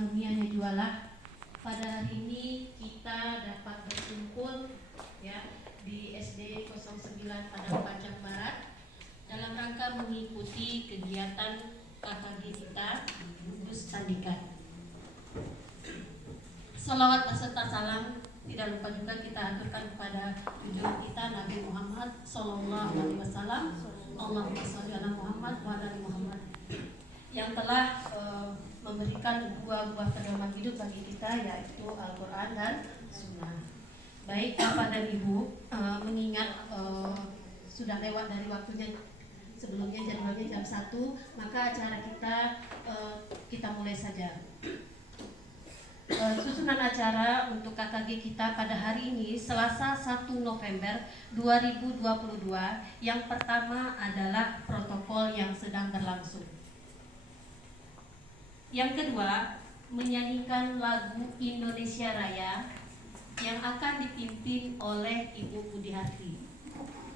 karunia-Nya jualah, pada hari ini kita dapat berkumpul ya di SD 09 Padang Panjang Barat dalam rangka mengikuti kegiatan KKG kita Gugus Tandika. Salawat beserta salam tidak lupa juga kita aturkan kepada junjungan kita Nabi Muhammad Sallallahu Alaihi Wasallam. Allahumma sholli ala Muhammad wa ala Muhammad, yang telah memberikan dua buah pedoman hidup bagi kita, yaitu Al-Quran dan Sunnah. Baik Bapak dan Ibu, mengingat sudah lewat dari waktunya, sebelumnya jadwalnya jam 1, maka acara kita mulai saja. Susunan acara untuk KKG kita pada hari ini Selasa 1 November 2022, yang pertama adalah protokol yang sedang berlangsung. Yang kedua, menyanyikan lagu Indonesia Raya yang akan dipimpin oleh Ibu Budiharti.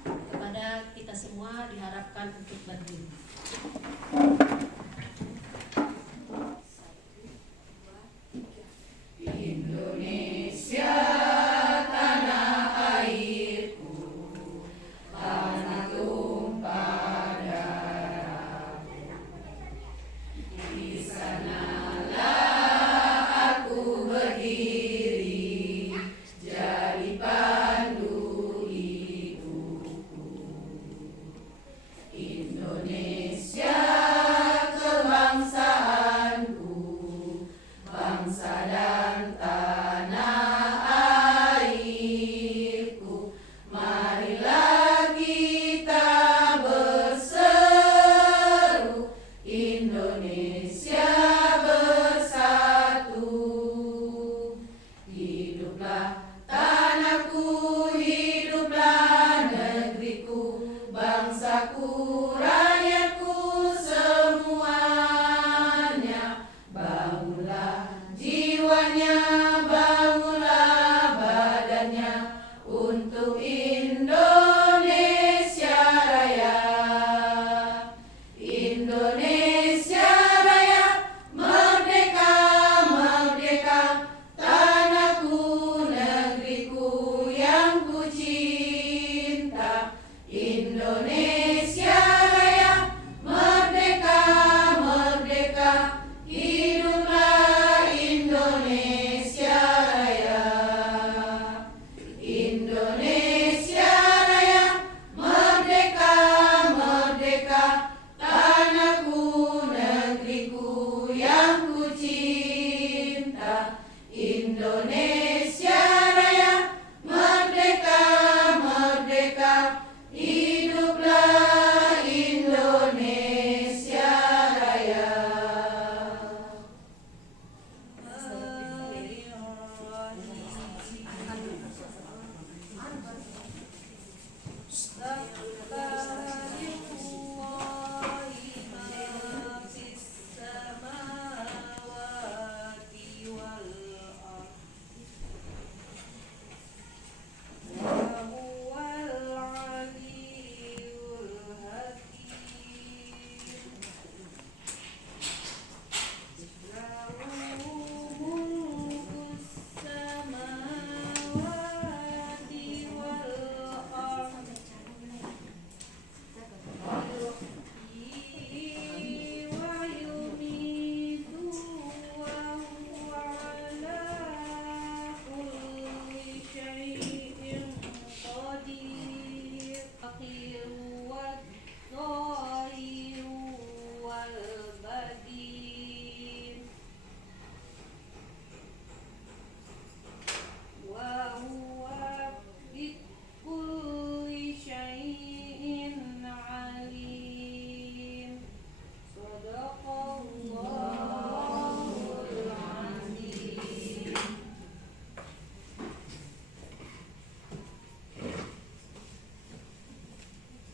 Kepada kita semua diharapkan untuk berdiri. Indonesia tanah airku, tanah tumpah darahku. Di sanalah aku berdiri, jadi pandu hidupku. Indonesia kebangsaanku, bangsa dan tanah airku. Marilah kita berseru, Indonesia bersatu. Hiduplah tanahku, hiduplah negeriku, bangsaku, rakyatku semuanya. Bangunlah jiwanya, bangunlah badannya untuk Indonesia Raya. Indonesia Raya, merdeka, merdeka, tanahku, negeriku yang ku cinta. Indonesia Raya, merdeka, merdeka, hiduplah Indonesia Raya. Indonesia Raya, merdeka, merdeka, tanahku, negeriku yang ku cinta. Indonesia Raya, merdeka, merdeka, hiduplah Indonesia Raya.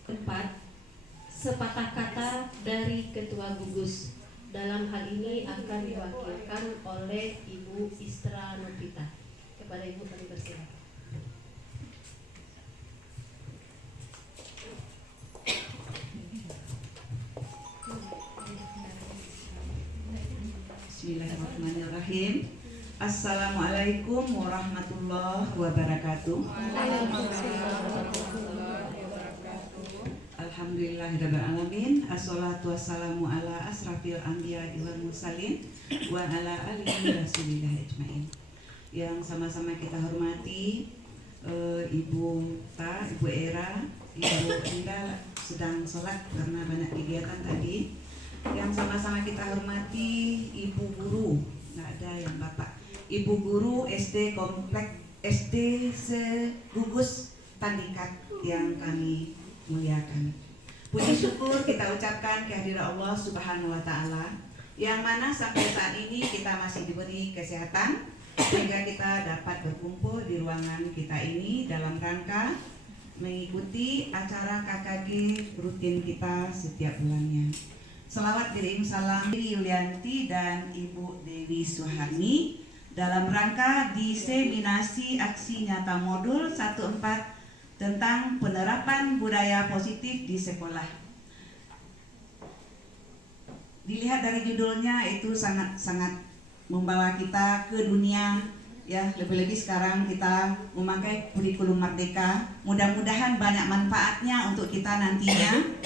Keempat, sepatah kata dari Ketua Gugus. Dalam hal ini akan diwakilkan oleh Ibu Istra Novita. Kepada Ibu kami persilakan. Bismillah. Bismillahirrahmanirrahim. Assalamualaikum warahmatullahi wabarakatuh. Alhamdulillahirrahmanirrahim. Assalatu wassalamu ala asrafil anbiya wal mursalin wa ala alihi rasulillah ajmain. Yang sama-sama kita hormati Ibu Ta, Ibu Era, Ibu Indah sedang sholat karena banyak kegiatan tadi. Yang sama-sama kita hormati Ibu Guru, nggak ada yang Bapak. Ibu Guru SD Komplek SD Segugus Tandikat yang kami muliakan. Puji syukur kita ucapkan kehadiran Allah Subhanahu wa Ta'ala, yang mana sampai saat ini kita masih diberi kesehatan sehingga kita dapat berkumpul di ruangan kita ini dalam rangka mengikuti acara KKG rutin kita setiap bulannya. Selawat kirim salam Yulianti dan Ibu Dewi Suharni dalam rangka diseminasi aksi nyata modul 14 tentang penerapan budaya positif di sekolah. Dilihat dari judulnya itu sangat membawa kita ke dunia, ya, lebih-lebih sekarang kita memakai kurikulum merdeka. Mudah-mudahan banyak manfaatnya untuk kita nantinya.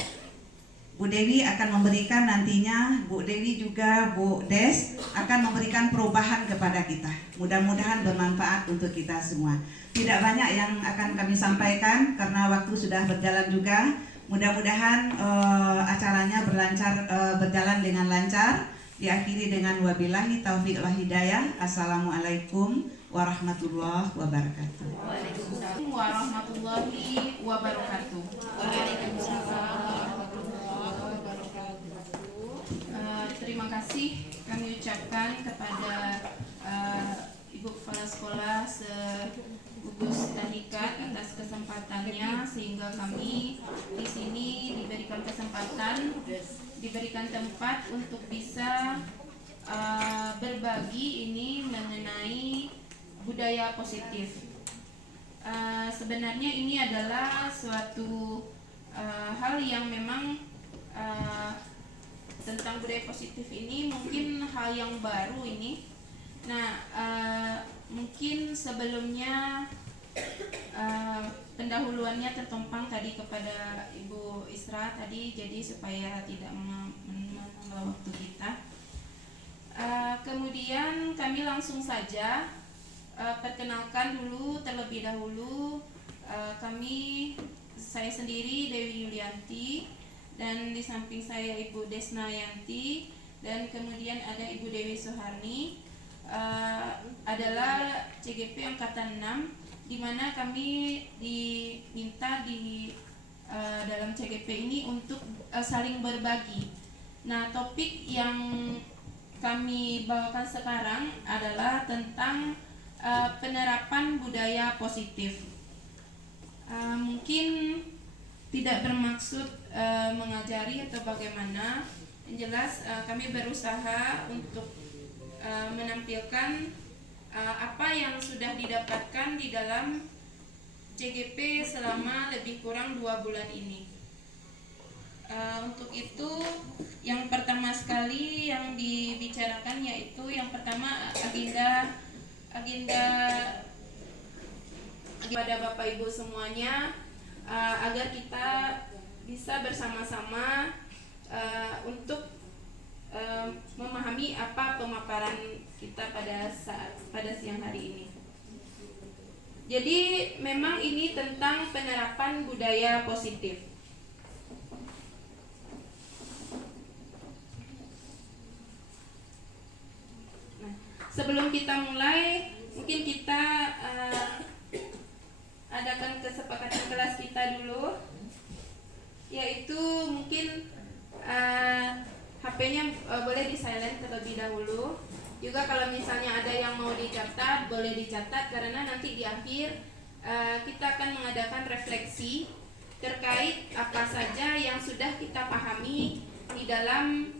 Bu Dewi akan memberikan nantinya, Bu Dewi juga Bu Des akan memberikan perubahan kepada kita. Mudah-mudahan bermanfaat untuk kita semua. Tidak banyak yang akan kami sampaikan karena waktu sudah berjalan juga. Mudah-mudahan acaranya berjalan dengan lancar. Diakhiri dengan wabillahi taufiq wal hidayah. Assalamualaikum warahmatullahi wabarakatuh. Waalaikumsalam warahmatullahi wabarakatuh. Terima kasih kami ucapkan kepada Ibu Kepala Sekolah Segugus Tandikat atas kesempatannya, sehingga kami di sini diberikan kesempatan, diberikan tempat untuk bisa berbagi ini mengenai budaya positif. Sebenarnya ini adalah suatu hal yang memang tentang budaya positif ini mungkin hal yang baru ini. Nah, mungkin sebelumnya pendahuluannya tertumpang tadi kepada Ibu Isra tadi, jadi supaya tidak menambah waktu kita. Kemudian kami langsung saja perkenalkan dulu terlebih dahulu. Saya sendiri Dewi Yulianti, dan di samping saya Ibu Desna Yanti, dan kemudian ada Ibu Dewi Suharni, adalah CGP Angkatan 6, di mana kami diminta di dalam CGP ini untuk saling berbagi. Nah, topik yang kami bawakan sekarang adalah tentang penerapan budaya positif. Mungkin tidak bermaksud mengajari atau bagaimana. Yang jelas kami berusaha untuk menampilkan apa yang sudah didapatkan di dalam CGP selama lebih kurang 2 bulan ini. Untuk itu, yang pertama sekali yang dibicarakan yaitu yang pertama agenda kepada Bapak Ibu semuanya, agar kita bisa bersama-sama untuk memahami apa pemaparan kita pada siang hari ini. Jadi memang ini tentang penerapan budaya positif. Nah, sebelum kita mulai, mungkin kita adakan kesepakatan kelas kita dulu, yaitu mungkin HP-nya boleh di silent terlebih dahulu. Juga kalau misalnya ada yang mau dicatat, boleh dicatat, karena nanti di akhir kita akan mengadakan refleksi terkait apa saja yang sudah kita pahami di dalam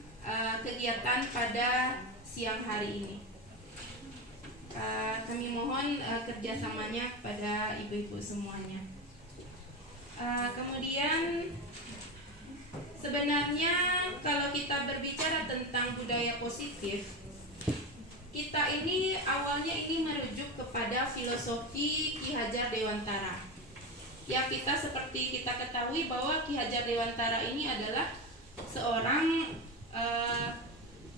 kegiatan pada siang hari ini. Kami mohon kerjasamanya kepada ibu-ibu semuanya. Kemudian sebenarnya kalau kita berbicara tentang budaya positif, ini awalnya ini merujuk kepada filosofi Ki Hajar Dewantara. Ya, seperti kita ketahui bahwa Ki Hajar Dewantara ini adalah seorang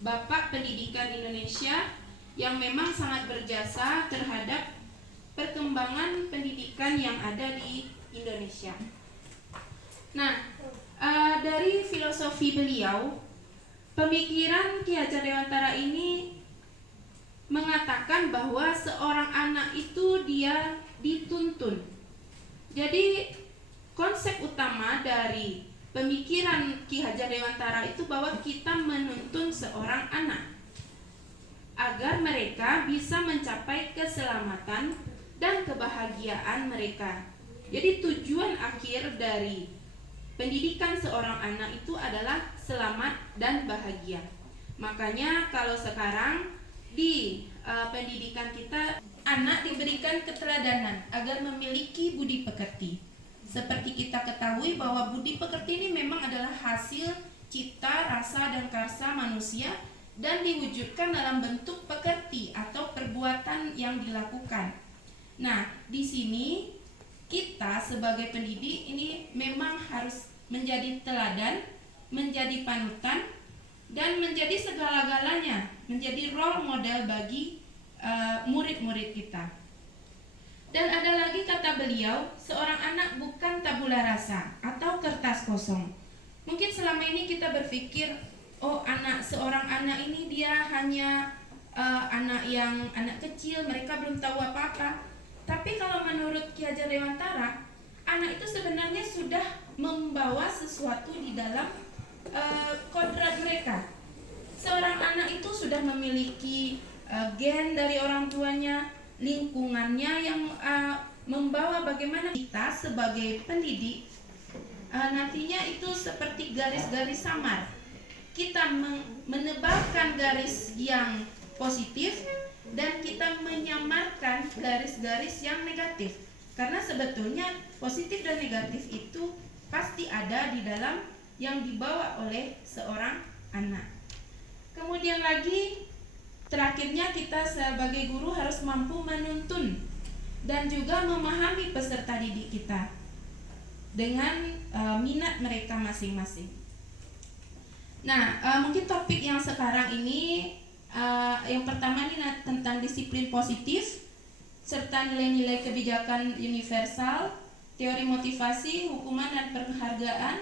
bapak pendidikan Indonesia yang memang sangat berjasa terhadap perkembangan pendidikan yang ada di Indonesia. Nah, dari filosofi beliau, pemikiran Ki Hajar Dewantara ini mengatakan bahwa seorang anak itu dia dituntun. Jadi konsep utama dari pemikiran Ki Hajar Dewantara itu bahwa kita menuntun seorang anak agar mereka bisa mencapai keselamatan dan kebahagiaan mereka. Jadi tujuan akhir dari pendidikan seorang anak itu adalah selamat dan bahagia. Makanya kalau sekarang di pendidikan kita, anak diberikan keteladanan agar memiliki budi pekerti. Seperti kita ketahui bahwa budi pekerti ini memang adalah hasil cita, rasa, dan karsa manusia dan diwujudkan dalam bentuk pekerti atau perbuatan yang dilakukan. Nah, di sini kita sebagai pendidik ini memang harus menjadi teladan, menjadi panutan, dan menjadi segala-galanya, menjadi role model bagi murid-murid kita. Dan ada lagi kata beliau, seorang anak bukan tabula rasa atau kertas kosong. Mungkin selama ini kita berpikir, oh seorang anak ini dia hanya anak kecil, mereka belum tahu apa-apa. Tapi kalau menurut Ki Hajar Dewantara, anak itu sebenarnya sudah membawa sesuatu di dalam kodrat mereka. Seorang anak itu sudah memiliki gen dari orang tuanya, lingkungannya yang membawa bagaimana kita sebagai pendidik nantinya itu seperti garis-garis samar. Kita menebalkan garis yang positif dan kita menyamarkan garis-garis yang negatif. Karena sebetulnya positif dan negatif itu pasti ada di dalam yang dibawa oleh seorang anak. Kemudian lagi, terakhirnya kita sebagai guru harus mampu menuntun dan juga memahami peserta didik kita dengan minat mereka masing-masing. Nah, mungkin topik yang sekarang ini yang pertama ini tentang disiplin positif serta nilai-nilai kebijakan universal, teori motivasi, hukuman dan penghargaan,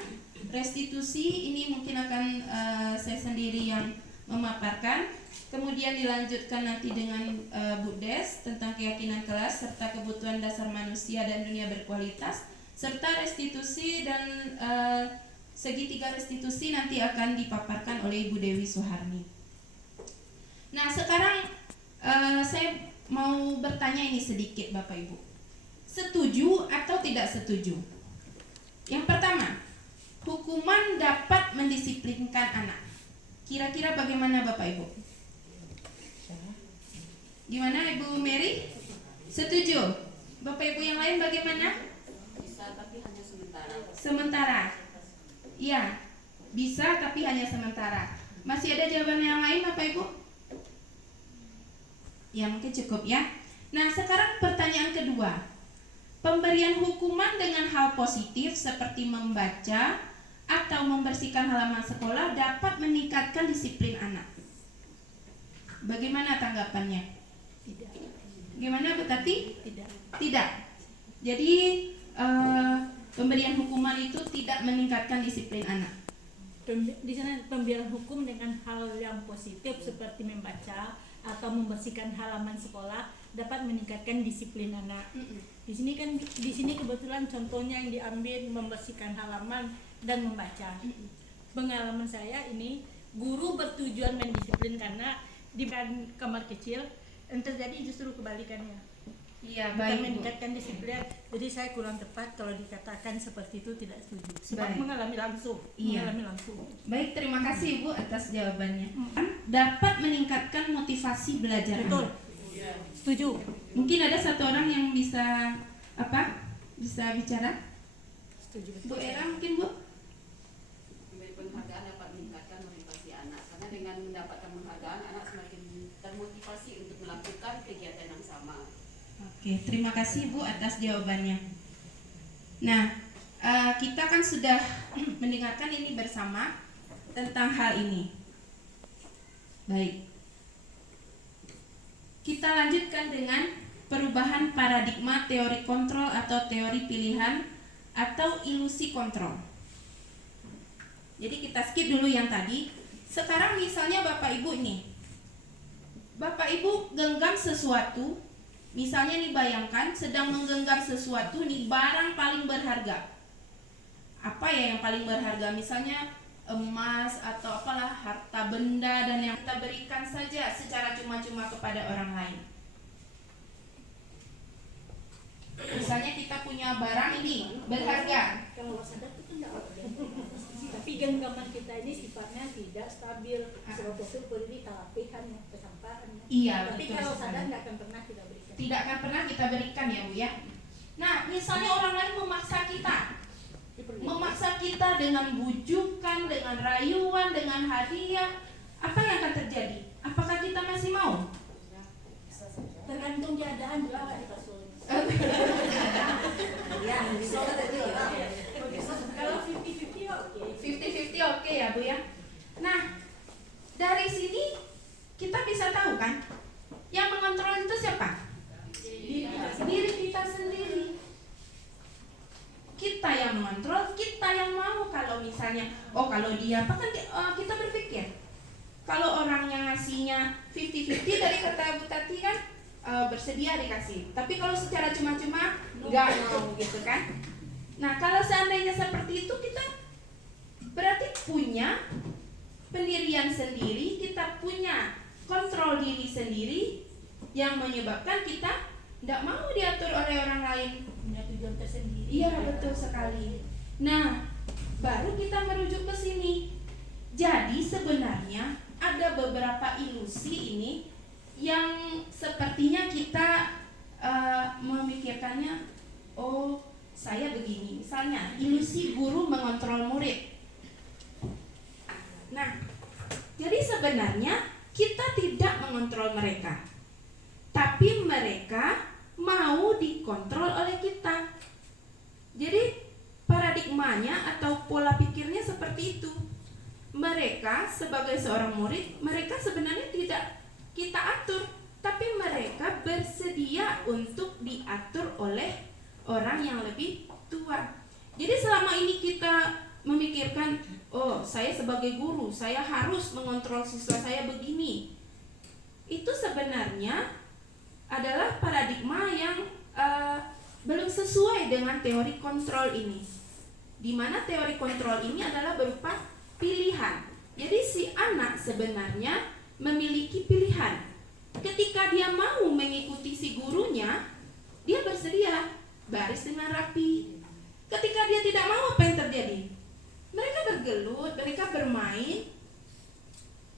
restitusi. Ini mungkin akan saya sendiri yang memaparkan. Kemudian dilanjutkan nanti dengan Bu Des tentang keyakinan kelas serta kebutuhan dasar manusia dan dunia berkualitas, serta restitusi dan segitiga restitusi nanti akan dipaparkan oleh Ibu Dewi Suharni. Nah, sekarang saya mau bertanya ini sedikit Bapak Ibu. Setuju atau tidak setuju? Yang pertama, hukuman dapat mendisiplinkan anak. Kira-kira bagaimana Bapak Ibu? Gimana Ibu Mary? Setuju? Bapak Ibu yang lain bagaimana? Bisa tapi hanya sementara. Sementara. Iya, bisa tapi hanya sementara. Masih ada jawaban yang lain Bapak Ibu? Ya, mungkin cukup ya. Nah, sekarang pertanyaan kedua. Pemberian hukuman dengan hal positif seperti membaca atau membersihkan halaman sekolah dapat meningkatkan disiplin anak. Bagaimana tanggapannya? Tidak. Gimana Bu Tati? Tidak. Tidak. Jadi pemberian hukuman itu tidak meningkatkan disiplin anak. Di sana pemberian hukum dengan hal yang positif seperti membaca atau membersihkan halaman sekolah dapat meningkatkan disiplin anak. Di sini kebetulan contohnya yang diambil membersihkan halaman dan membaca. Pengalaman saya ini guru bertujuan mendisiplinkan anak di kamar kecil, yang terjadi justru kebalikannya. Iya, Bukan baik Bu. meningkatkan disiplin. Jadi saya kurang tepat kalau dikatakan seperti itu, tidak setuju. Sebab Baik. mengalami langsung. Iya. Mengalami langsung. Baik, terima kasih Ibu atas jawabannya. Dapat meningkatkan motivasi belajar Betul. anak. Setuju. Mungkin ada satu orang yang bisa bisa bicara? Setuju. Bu Era mungkin Bu? Memberi penghargaan dapat meningkatkan motivasi anak, karena dengan mendapatkan penghargaan anak semakin termotivasi untuk melakukan melakukan kegiatan yang sama. Oke, terima kasih Bu atas jawabannya. Nah, kita kan sudah mendengarkan ini bersama tentang hal ini. Baik, kita lanjutkan dengan perubahan paradigma teori kontrol atau teori pilihan atau ilusi kontrol. Jadi kita skip dulu yang tadi. Sekarang misalnya Bapak Ibu nih, Bapak Ibu genggam sesuatu. Misalnya nih, bayangkan sedang menggenggam sesuatu nih, barang paling berharga. Apa ya yang paling berharga? Misalnya emas atau apalah, harta benda, dan yang kita berikan saja secara cuma-cuma kepada orang lain. Misalnya kita punya barang ini berharga. Kalau sadar itu tidak ada. Tapi genggaman kita ini sifatnya tidak stabil. Sebab itu perlu ditalapihan, kesamparan. Iya, Tapi betul kalau sekali. sadar nggak akan pernah kita berikan. Tidak akan pernah kita berikan ya Bu ya. Nah, misalnya orang lain memaksa kita dengan bujukan, dengan rayuan, dengan hadiah, apa yang akan terjadi? Apakah kita masih mau? Tergantung keadaan juga nggak kita sulit. Kalau 50-50 oke. 50-50 oke ya Bu ya. Nah, dari sini kita bisa tahu kan, yang mengontrol itu siapa? Diri kita sendiri. Kita yang mengontrol, kita yang mau. Kalau misalnya, kalau dia apa kan kita berpikir, kalau orang yang ngasihnya 50-50 dari kata Bu Tati kan bersedia dikasih. Tapi kalau secara cuma-cuma nggak mau gitu kan. Nah, kalau seandainya seperti itu, kita berarti punya pendirian sendiri, kita punya kontrol diri sendiri yang menyebabkan kita tidak mau diatur oleh orang lain. Punya tujuan tersendiri. Iya, betul sekali. Nah, baru kita merujuk ke sini. Jadi sebenarnya ada beberapa ilusi ini yang sepertinya kita memikirkannya, saya begini. Misalnya ilusi guru mengontrol murid. Nah, jadi sebenarnya kita tidak mengontrol mereka, tapi mereka mau dikontrol oleh kita. Jadi paradigmanya atau pola pikirnya seperti itu. Mereka sebagai seorang murid, mereka sebenarnya tidak kita atur, tapi mereka bersedia untuk diatur oleh orang yang lebih tua. Jadi selama ini kita memikirkan, saya sebagai guru, saya harus mengontrol siswa saya begini. Itu sebenarnya adalah paradigma yang belum sesuai dengan teori kontrol ini. Di mana teori kontrol ini adalah berupa pilihan. Jadi si anak sebenarnya memiliki pilihan. Ketika dia mau mengikuti si gurunya, dia bersedia baris dengan rapi. Ketika dia tidak mau, apa yang terjadi? Mereka bergelut, mereka bermain.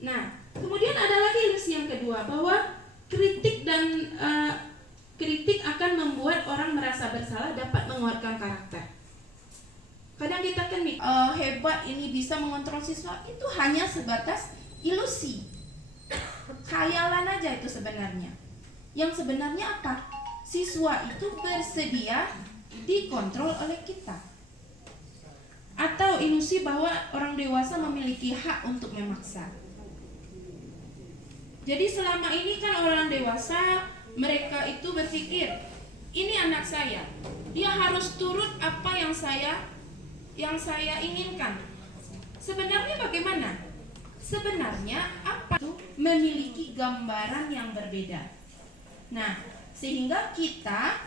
Nah, kemudian ada lagi ilusi yang kedua, bahwa kritik akan membuat orang merasa bersalah, dapat menguatkan karakter. Kadang kita kan hebat ini bisa mengontrol siswa, itu hanya sebatas ilusi, khayalan aja itu sebenarnya. Yang sebenarnya apa? Siswa itu bersedia dikontrol oleh kita. Atau ilusi bahwa orang dewasa memiliki hak untuk memaksa. Jadi selama ini kan orang dewasa, mereka itu berpikir, ini anak saya, dia harus turut apa yang saya inginkan. Sebenarnya bagaimana? Sebenarnya apa itu memiliki gambaran yang berbeda. Nah, sehingga kita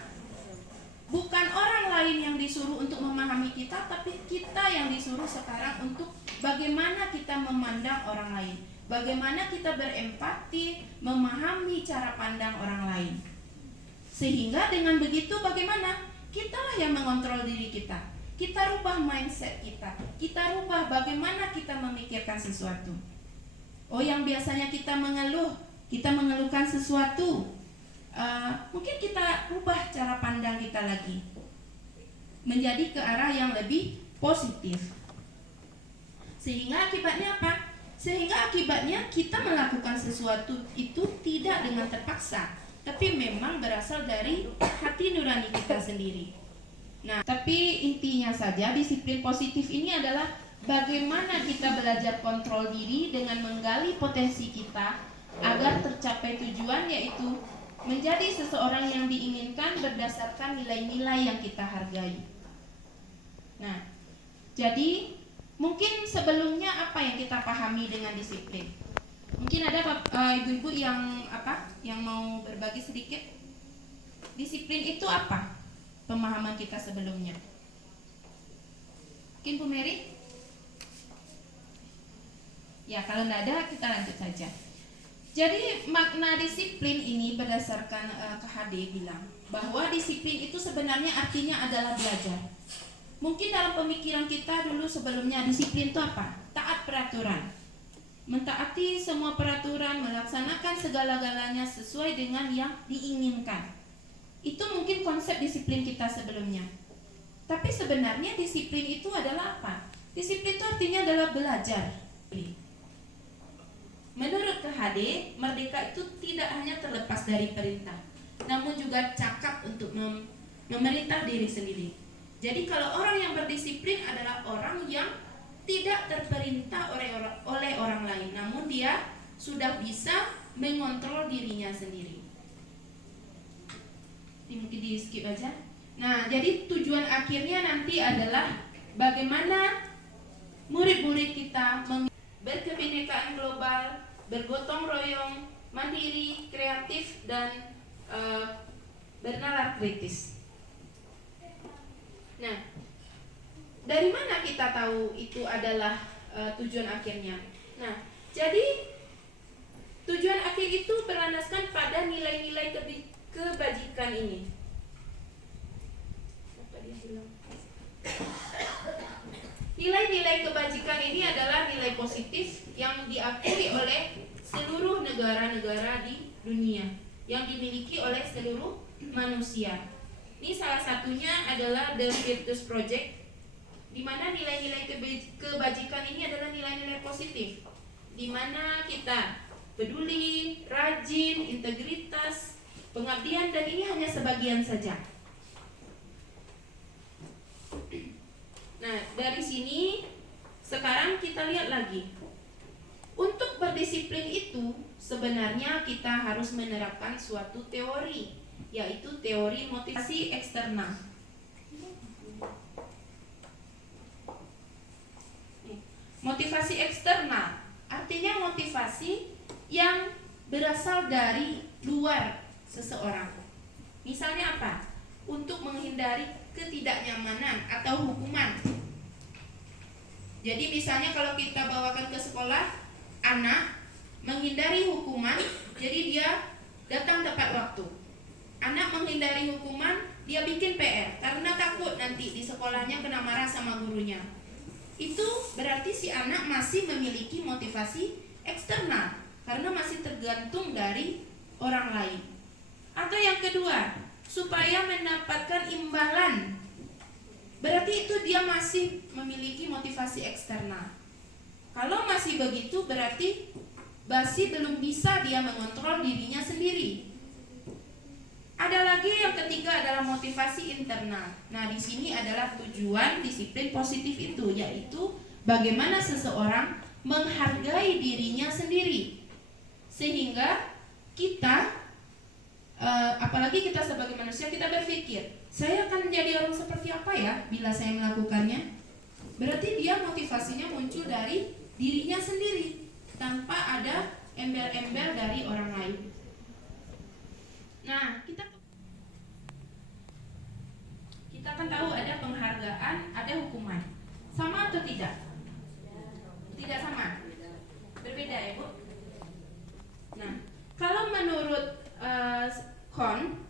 bukan orang lain yang disuruh untuk memahami kita, tapi kita yang disuruh sekarang untuk bagaimana kita memandang orang lain, bagaimana kita berempati, memahami cara pandang orang lain. Sehingga dengan begitu bagaimana? Kitalah yang mengontrol diri kita. Kita rubah mindset kita rubah bagaimana kita memikirkan sesuatu. Yang biasanya kita mengeluhkan sesuatu, mungkin kita rubah cara pandang kita lagi, menjadi ke arah yang lebih positif. Sehingga akibatnya apa? Sehingga akibatnya kita melakukan sesuatu itu tidak dengan terpaksa, tapi memang berasal dari hati nurani kita sendiri. Nah, tapi intinya saja disiplin positif ini adalah bagaimana kita belajar kontrol diri dengan menggali potensi kita agar tercapai tujuan, yaitu menjadi seseorang yang diinginkan berdasarkan nilai-nilai yang kita hargai. Nah, jadi mungkin sebelumnya apa yang kita pahami dengan disiplin? Mungkin ada ibu-ibu yang mau berbagi sedikit. Disiplin itu apa? Pemahaman kita sebelumnya. Mungkin Bu Mary? Ya, kalau tidak ada kita lanjut saja. Jadi makna disiplin ini berdasarkan KHD bilang bahwa disiplin itu sebenarnya artinya adalah belajar. Mungkin dalam pemikiran kita dulu sebelumnya disiplin itu apa? Taat peraturan. Mentaati semua peraturan, melaksanakan segala-galanya sesuai dengan yang diinginkan. Itu mungkin konsep disiplin kita sebelumnya. Tapi sebenarnya disiplin itu adalah apa? Disiplin itu artinya adalah belajar. Menurut KHD, merdeka itu tidak hanya terlepas dari perintah, namun juga cakap untuk memerintah diri sendiri. Jadi kalau orang yang berdisiplin adalah orang yang tidak terperintah oleh orang lain, namun dia sudah bisa mengontrol dirinya sendiri. Ini mungkin di skip aja. Nah, jadi tujuan akhirnya nanti adalah bagaimana murid-murid kita berkebinekaan global, bergotong royong, mandiri, kreatif, dan bernalar kritis. Nah, dari mana kita tahu itu adalah tujuan akhirnya? Nah, jadi tujuan akhir itu berlandaskan pada nilai-nilai kebajikan ini. Apa dia bilang? Nilai-nilai kebajikan ini adalah nilai positif yang diakui oleh seluruh negara-negara di dunia, yang dimiliki oleh seluruh manusia. Ini salah satunya adalah The Virtus Project, di mana nilai-nilai kebajikan ini adalah nilai-nilai positif, di mana kita peduli, rajin, integritas, pengabdian, dan ini hanya sebagian saja. Nah, dari sini sekarang kita lihat lagi. Untuk berdisiplin itu sebenarnya kita harus menerapkan suatu teori, yaitu teori motivasi eksternal. Motivasi eksternal artinya motivasi yang berasal dari luar seseorang. Misalnya apa? Untuk menghindari ketidaknyamanan atau hukuman. Jadi misalnya kalau kita bawakan ke sekolah anak menghindari hukuman, jadi dia datang tepat waktu. Anak menghindari hukuman, dia bikin PR karena takut nanti di sekolahnya kena marah sama gurunya. Itu berarti si anak masih memiliki motivasi eksternal karena masih tergantung dari orang lain. Atau yang kedua, supaya mendapatkan imbalan, berarti itu dia masih memiliki motivasi eksternal. Kalau masih begitu berarti masih belum bisa dia mengontrol dirinya sendiri. Ada lagi yang ketiga adalah motivasi internal. Nah, di sini adalah tujuan disiplin positif itu, yaitu bagaimana seseorang menghargai dirinya sendiri. Sehingga kita, apalagi kita sebagai manusia, kita berpikir, saya akan menjadi orang seperti apa ya bila saya melakukannya? Berarti dia motivasinya muncul dari dirinya sendiri, tanpa ada embel-embel dari orang lain. Nah, kita kan tahu ada penghargaan, ada hukuman. Sama atau tidak? Tidak sama. Berbeda ya, Bu? Nah, kalau menurut Kohn,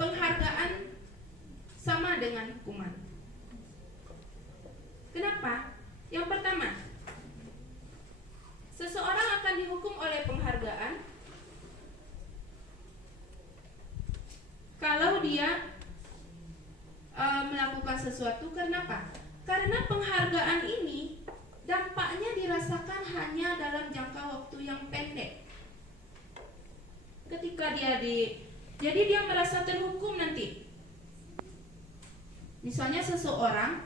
penghargaan sama dengan hukuman. Kenapa? Yang pertama, seseorang akan dihukum oleh penghargaan kalau dia melakukan sesuatu. Kenapa? Karena penghargaan ini dampak dampaknya dirasakan hanya dalam jangka waktu yang pendek. Ketika jadi dia merasa terhukum nanti. Misalnya seseorang,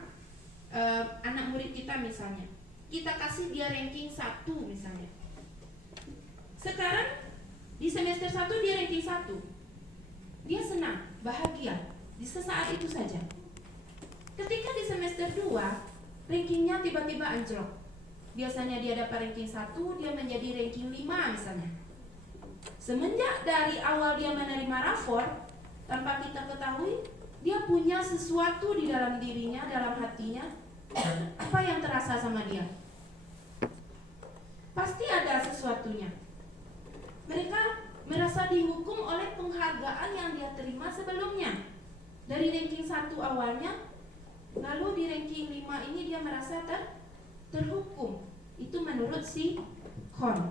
anak murid kita misalnya, kita kasih dia ranking 1 misalnya. Sekarang di semester 1 dia ranking 1. Dia senang, bahagia di sesaat itu saja. Ketika di semester 2 rankingnya tiba-tiba anjlok. Biasanya dia dapat ranking 1, dia menjadi ranking 5 misalnya. Semenjak dari awal dia menerima rapor, tanpa kita ketahui, dia punya sesuatu di dalam dirinya, dalam hatinya. Apa yang terasa sama dia? Pasti ada sesuatunya. Mereka merasa dihukum oleh penghargaan yang dia terima sebelumnya. Dari ranking 1 awalnya, lalu di ranking 5 ini dia merasa terhukum. Itu menurut si Kohn.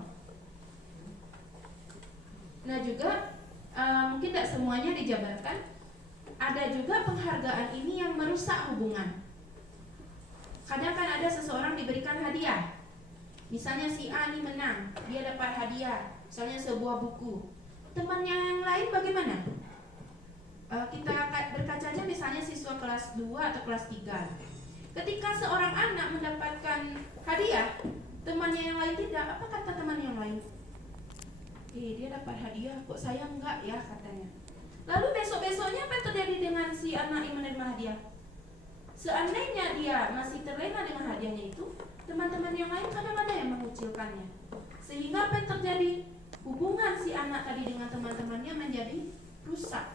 Nah juga mungkin tidak semuanya dijabarkan. Ada juga penghargaan ini yang merusak hubungan. Kadang kan ada seseorang diberikan hadiah. Misalnya si A ini menang, dia dapat hadiah, misalnya sebuah buku. Temannya yang lain bagaimana? Kita berkacanya misalnya siswa kelas 2 atau kelas 3. Ketika seorang anak mendapatkan hadiah, temannya yang lain tidak, apa kata teman yang lain? Dia dapat hadiah, kok saya enggak ya, katanya. Lalu besok-besoknya apa yang terjadi dengan si anak yang menerima hadiah? Seandainya dia masih terlena dengan hadiahnya itu, teman-teman yang lain kadang-kadang yang mengucilkannya. Sehingga apa yang terjadi? Hubungan si anak tadi dengan teman-temannya menjadi rusak.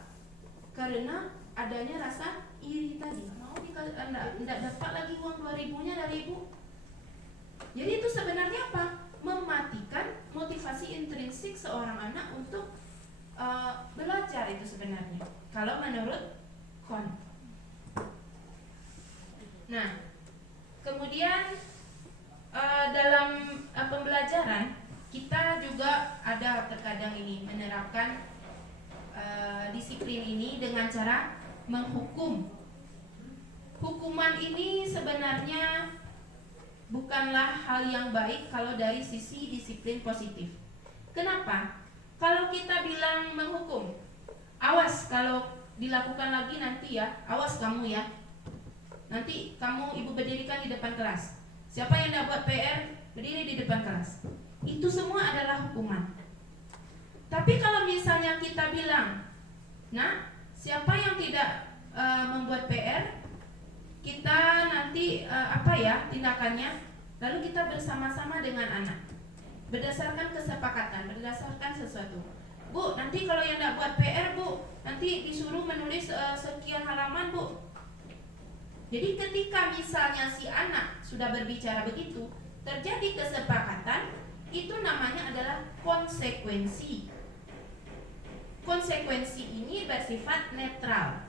Karena adanya rasa iri tadi. Mau tidak dapat lagi uang 2.000-nya dari ibu. Jadi itu sebenarnya apa? Mematikan motivasi intrinsik seorang anak untuk belajar itu sebenarnya. Kalau menurut Kohn. Nah, kemudian dalam pembelajaran kita juga ada terkadang ini menerapkan disiplin ini dengan cara menghukum. Hukuman ini sebenarnya bukanlah hal yang baik kalau dari sisi disiplin positif. Kenapa? Kalau kita bilang menghukum, awas kalau dilakukan lagi nanti ya, awas kamu ya. Nanti kamu ibu berdirikan di depan kelas. Siapa yang tidak buat PR, berdiri di depan kelas. Itu semua adalah hukuman. Tapi kalau misalnya kita bilang, nah, siapa yang tidak membuat PR, kita nanti tindakannya, lalu kita bersama-sama dengan anak, berdasarkan kesepakatan, berdasarkan sesuatu. Bu, nanti kalau yang tidak buat PR, Bu, nanti disuruh menulis sekian halaman, Bu. Jadi ketika misalnya si anak sudah berbicara begitu, terjadi kesepakatan, itu namanya adalah konsekuensi. Konsekuensi ini bersifat netral.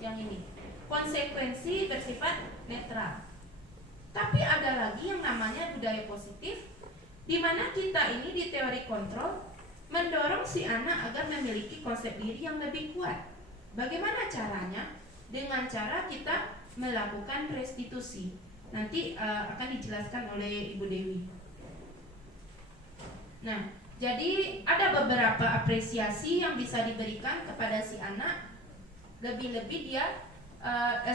Yang ini, konsekuensi bersifat netral. Tapi ada lagi yang namanya budaya positif, di mana kita ini di teori kontrol mendorong si anak agar memiliki konsep diri yang lebih kuat. Bagaimana caranya? Dengan cara kita melakukan restitusi. Nanti akan dijelaskan oleh Ibu Dewi. Nah, jadi ada beberapa apresiasi yang bisa diberikan kepada si anak, lebih-lebih dia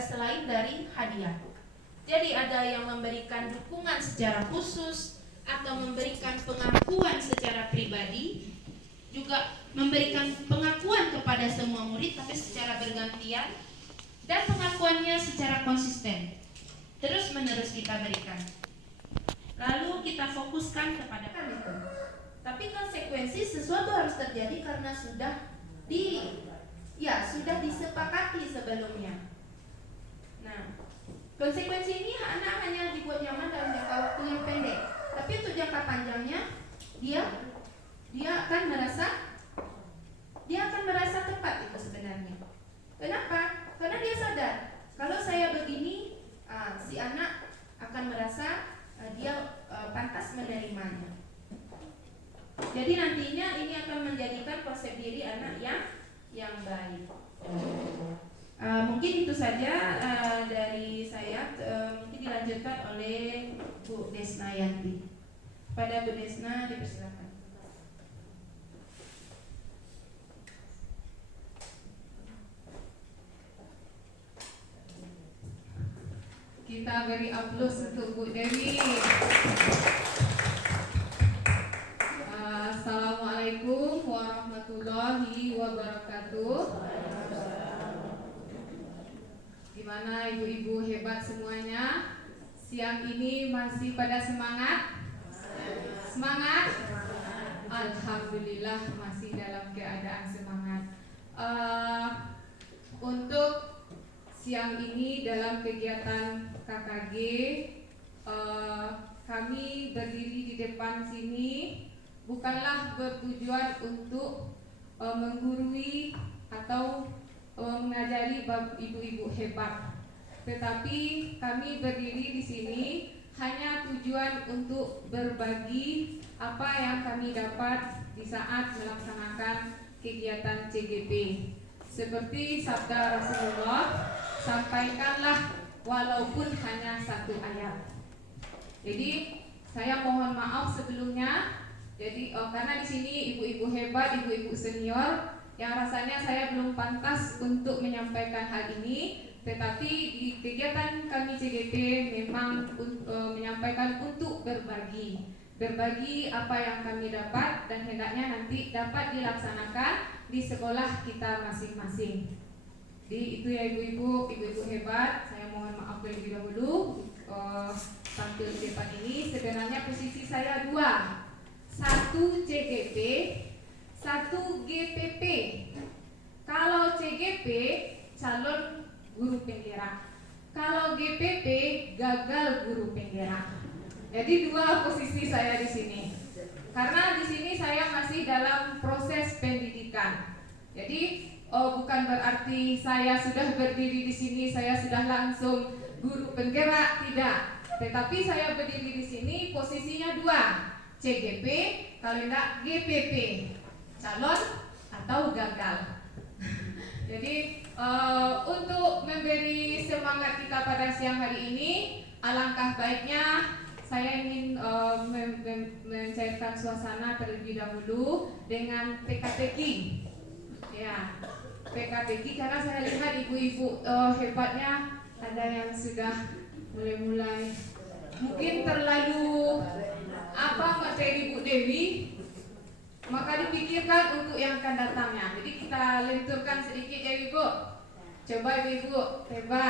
selain dari hadiah. Jadi ada yang memberikan dukungan secara khusus atau memberikan pengakuan secara pribadi, juga memberikan pengakuan kepada semua murid tapi secara bergantian, dan pengakuannya secara konsisten. Terus menerus kita berikan. Lalu kita fokuskan kepada itu. Tapi konsekuensi sesuatu harus terjadi karena sudah disepakati sebelumnya. Nah, konsekuensi ini anak hanya dibuat nyaman dalam jangka waktu yang pendek. Tapi untuk jangka panjangnya dia akan merasa tepat itu sebenarnya. Kenapa? Karena dia sadar kalau saya begini, si anak akan merasa dia pantas menerimanya. Jadi nantinya ini akan menjadikan konsep diri anak yang baik. Mungkin itu saja dari saya. Mungkin dilanjutkan oleh Bu Desnayanti. Pada Bu Desna dipersilakan. Kita beri aplaus untuk Bu Dewi. Assalamualaikum warahmatullahi wabarakatuh. Gimana ibu-ibu hebat semuanya? Siang ini masih pada semangat? Semangat? Alhamdulillah masih dalam keadaan semangat. Untuk siang ini dalam kegiatan KKG, kami berdiri di depan sini bukanlah bertujuan untuk menggurui atau mengajari ibu-ibu hebat, tetapi kami berdiri di sini hanya tujuan untuk berbagi apa yang kami dapat di saat melaksanakan kegiatan CGP. Seperti sabda Rasulullah, sampaikanlah walaupun hanya satu ayat. Jadi saya mohon maaf sebelumnya. Jadi karena di sini ibu-ibu hebat, ibu-ibu senior, yang rasanya saya belum pantas untuk menyampaikan hal ini, tetapi di kegiatan kami CGP memang menyampaikan untuk berbagi apa yang kami dapat dan hendaknya nanti dapat dilaksanakan di sekolah kita masing-masing. Jadi itu ya ibu-ibu hebat, saya mohon maaf terlebih dahulu tampil di depan ini. Sebenarnya posisi saya dua, satu CGP, satu GPP. Kalau CGP calon guru penggerak, kalau GPP gagal guru penggerak. Jadi dua posisi saya di sini. Karena di sini saya masih dalam proses pendidikan. Jadi bukan berarti saya sudah berdiri di sini saya sudah langsung guru penggerak, tidak. Tetapi saya berdiri di sini posisinya dua, CGP, kalau tidak GPP, calon atau gagal. Jadi untuk memberi semangat kita pada siang hari ini, alangkah baiknya saya ingin mencairkan suasana terlebih dahulu dengan PKTG. Ya, PKTG karena saya lihat ibu-ibu hebatnya ada yang sudah mulai mungkin terlalu materi Bu Dewi, maka dipikirkan untuk yang akan datangnya. Jadi kita lenturkan sedikit ya Ibu. Coba Ibu, coba.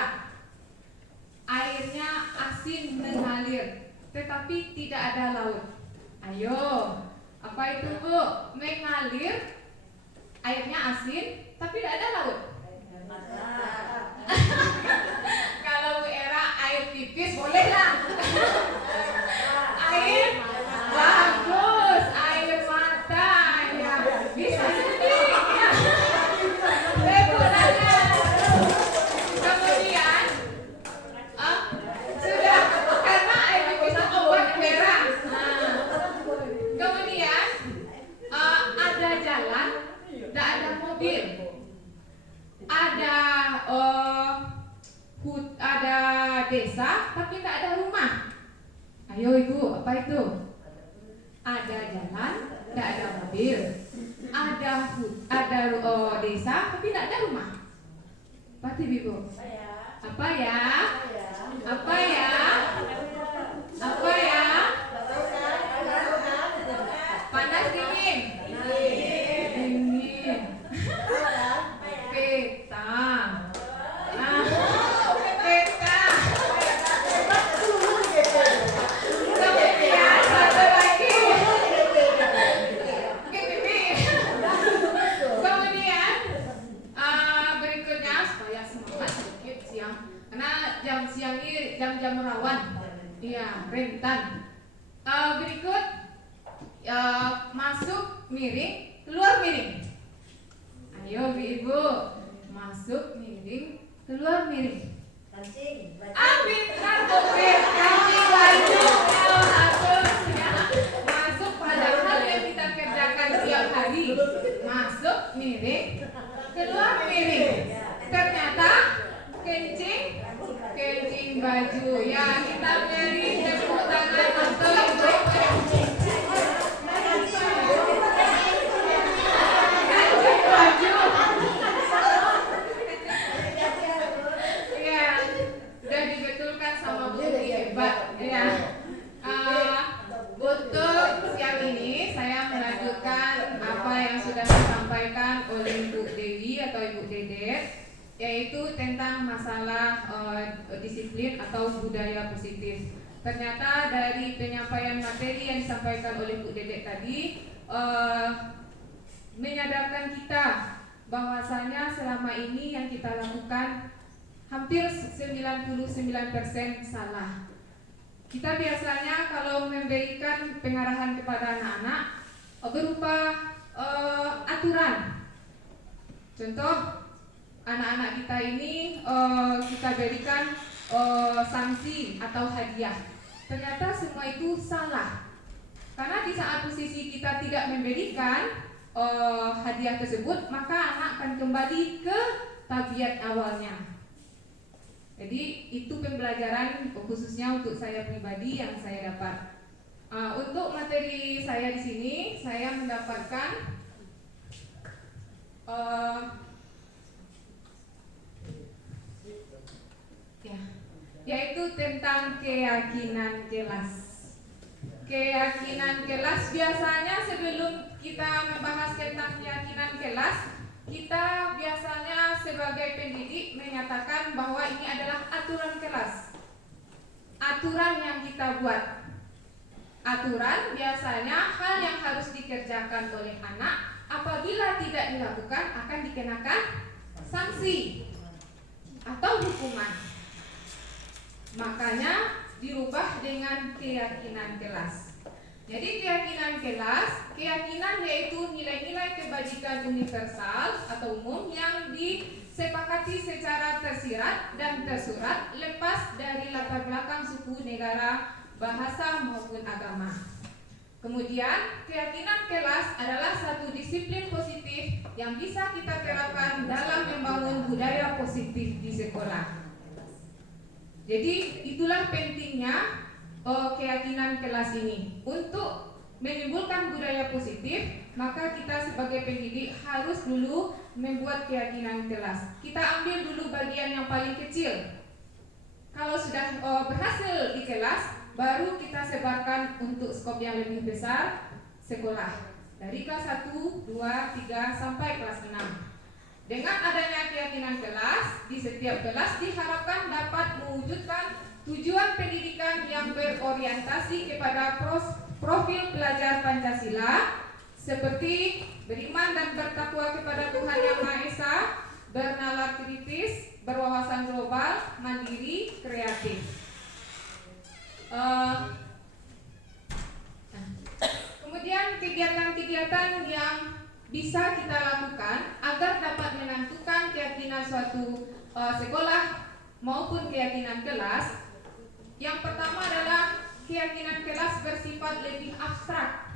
Airnya asin mengalir, tetapi tidak ada laut. Ayo, apa itu Bu? Mengalir, airnya asin, tapi tidak ada laut. Kalau Bu Era air pipis bolehlah. Air bagus, air mata ya bisa sendiri ya. Kemudian sudah karena air pipis obat merah. Kemudian ada jalan, tidak ada mobil. Ada desa tapi tidak ada rumah. Ayo Ibu, apa itu? Ada jalan, tidak ada mobil. Ada desa tapi tidak ada rumah. Apa itu Ibu? Apa ya? Apa ya? Apa ya? Panas dingin. Dingin. Peta. Peta. Kemudian satu lagi. GPP. Kemudian berikutnya supaya semangat sedikit siang. Karena jam siang ini jam-jam rawan. Iya, rentan. Berikut masuk miring, keluar miring. Ayo Ibu, masuk miring, keluar miring. Ambil kartu kancing baju kalau harusnya masuk pada hal yang kita kerjakan setiap hari. Masuk miring, keluar miring. Ternyata kencing baju. Ya, kita beri tepuk tangan disampaikan oleh Bu Dewi atau Ibu Dedet, yaitu tentang masalah disiplin atau budaya positif. Ternyata dari penyampaian materi yang disampaikan oleh Bu Dedet tadi menyadarkan kita bahwasanya selama ini yang kita lakukan hampir 99% salah. Kita biasanya kalau memberikan pengarahan kepada anak-anak berupa aturan. Contoh, anak-anak kita ini kita berikan sanksi atau hadiah. Ternyata semua itu salah. Karena di saat posisi kita tidak memberikan hadiah tersebut, maka anak akan kembali ke tabiat awalnya. Jadi itu pembelajaran khususnya untuk saya pribadi yang saya dapat. Untuk materi saya di sini, saya mendapatkan yaitu tentang keyakinan kelas. Keyakinan kelas biasanya sebelum kita membahas tentang keyakinan kelas, kita biasanya sebagai pendidik menyatakan bahwa ini adalah aturan kelas. Aturan yang kita buat. Aturan biasanya hal yang harus dikerjakan oleh anak, apabila tidak dilakukan akan dikenakan sanksi atau hukuman. Makanya dirubah dengan keyakinan kelas. Jadi keyakinan kelas, keyakinan yaitu nilai-nilai kebajikan universal atau umum yang disepakati secara tersirat dan tersurat lepas dari latar belakang suku, negara, bahasa maupun agama. Kemudian keyakinan kelas adalah satu disiplin positif yang bisa kita terapkan dalam membangun budaya positif di sekolah. Jadi itulah pentingnya keyakinan kelas ini. Untuk menimbulkan budaya positif, maka kita sebagai pendidik harus dulu membuat keyakinan kelas. Kita ambil dulu bagian yang paling kecil. Kalau sudah berhasil di kelas, baru kita sebarkan untuk skop yang lebih besar sekolah. Dari kelas 1, 2, 3 sampai kelas 6. Dengan adanya keyakinan kelas, di setiap kelas diharapkan dapat mewujudkan tujuan pendidikan yang berorientasi kepada profil pelajar Pancasila seperti beriman dan bertakwa kepada Tuhan Yang Maha Esa, bernalar kritis, berwawasan global, mandiri, kreatif. Kemudian kegiatan-kegiatan yang bisa kita lakukan agar dapat menentukan keyakinan suatu sekolah maupun keyakinan kelas. Yang pertama adalah keyakinan kelas bersifat lebih abstrak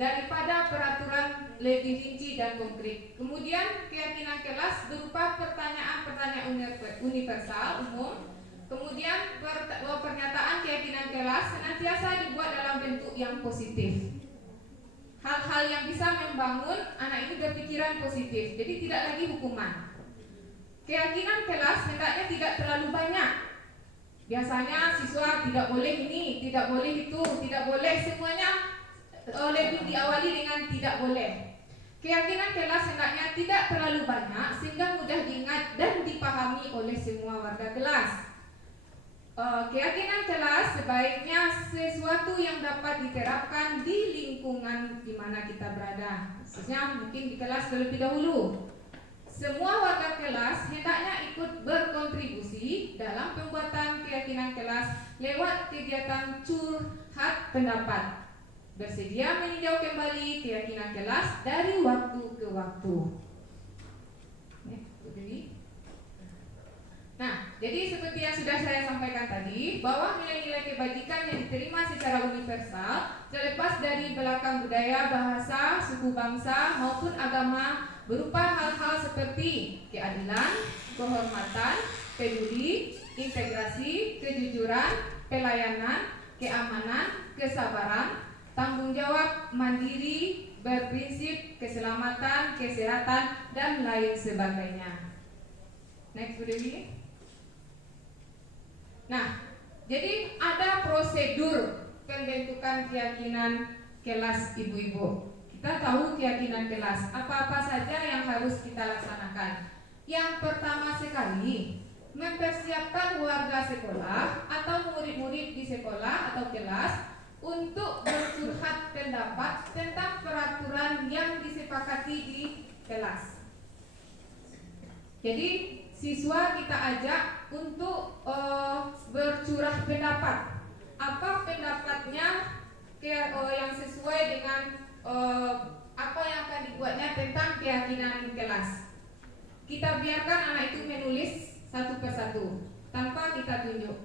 daripada peraturan lebih rinci dan konkret. Kemudian keyakinan kelas berupa pertanyaan-pertanyaan universal umum. Kemudian pernyataan keyakinan kelas senantiasa dibuat dalam bentuk yang positif. Hal-hal yang bisa membangun anak ini berpikiran positif, jadi tidak lagi hukuman. Keyakinan kelas hendaknya tidak terlalu banyak. Biasanya siswa tidak boleh ini, tidak boleh itu, tidak boleh, semuanya lebih diawali dengan tidak boleh. Keyakinan kelas hendaknya tidak terlalu banyak sehingga mudah diingat dan dipahami oleh semua warga kelas. Keyakinan kelas sebaiknya sesuatu yang dapat diterapkan di lingkungan di mana kita berada, khususnya mungkin di kelas terlebih dahulu. Semua warga kelas hendaknya ikut berkontribusi dalam pembuatan keyakinan kelas lewat kegiatan curhat pendapat. Bersedia meninjau kembali keyakinan kelas dari waktu ke waktu. Nah, jadi seperti yang sudah saya sampaikan tadi, bahwa nilai-nilai kebajikan yang diterima secara universal terlepas dari belakang budaya, bahasa, suku bangsa maupun agama berupa hal-hal seperti keadilan, kehormatan, peduli, integrasi, kejujuran, pelayanan, keamanan, kesabaran, tanggung jawab, mandiri, berprinsip, keselamatan, kesehatan, dan lain sebagainya. Next, Bu Dewi. Nah, jadi ada prosedur pembentukan keyakinan kelas ibu-ibu. Kita kita tahu keyakinan kelas. Apa-apa saja yang harus kita laksanakan. Yang pertama sekali, mempersiapkan warga sekolah atau murid-murid di sekolah atau kelas untuk bercurhat pendapat tentang peraturan yang disepakati di kelas. Jadi siswa kita ajak untuk bercurah pendapat. Apa pendapatnya yang sesuai dengan apa yang akan dibuatnya tentang keyakinan kelas. Kita biarkan anak itu menulis satu persatu tanpa kita tunjuk.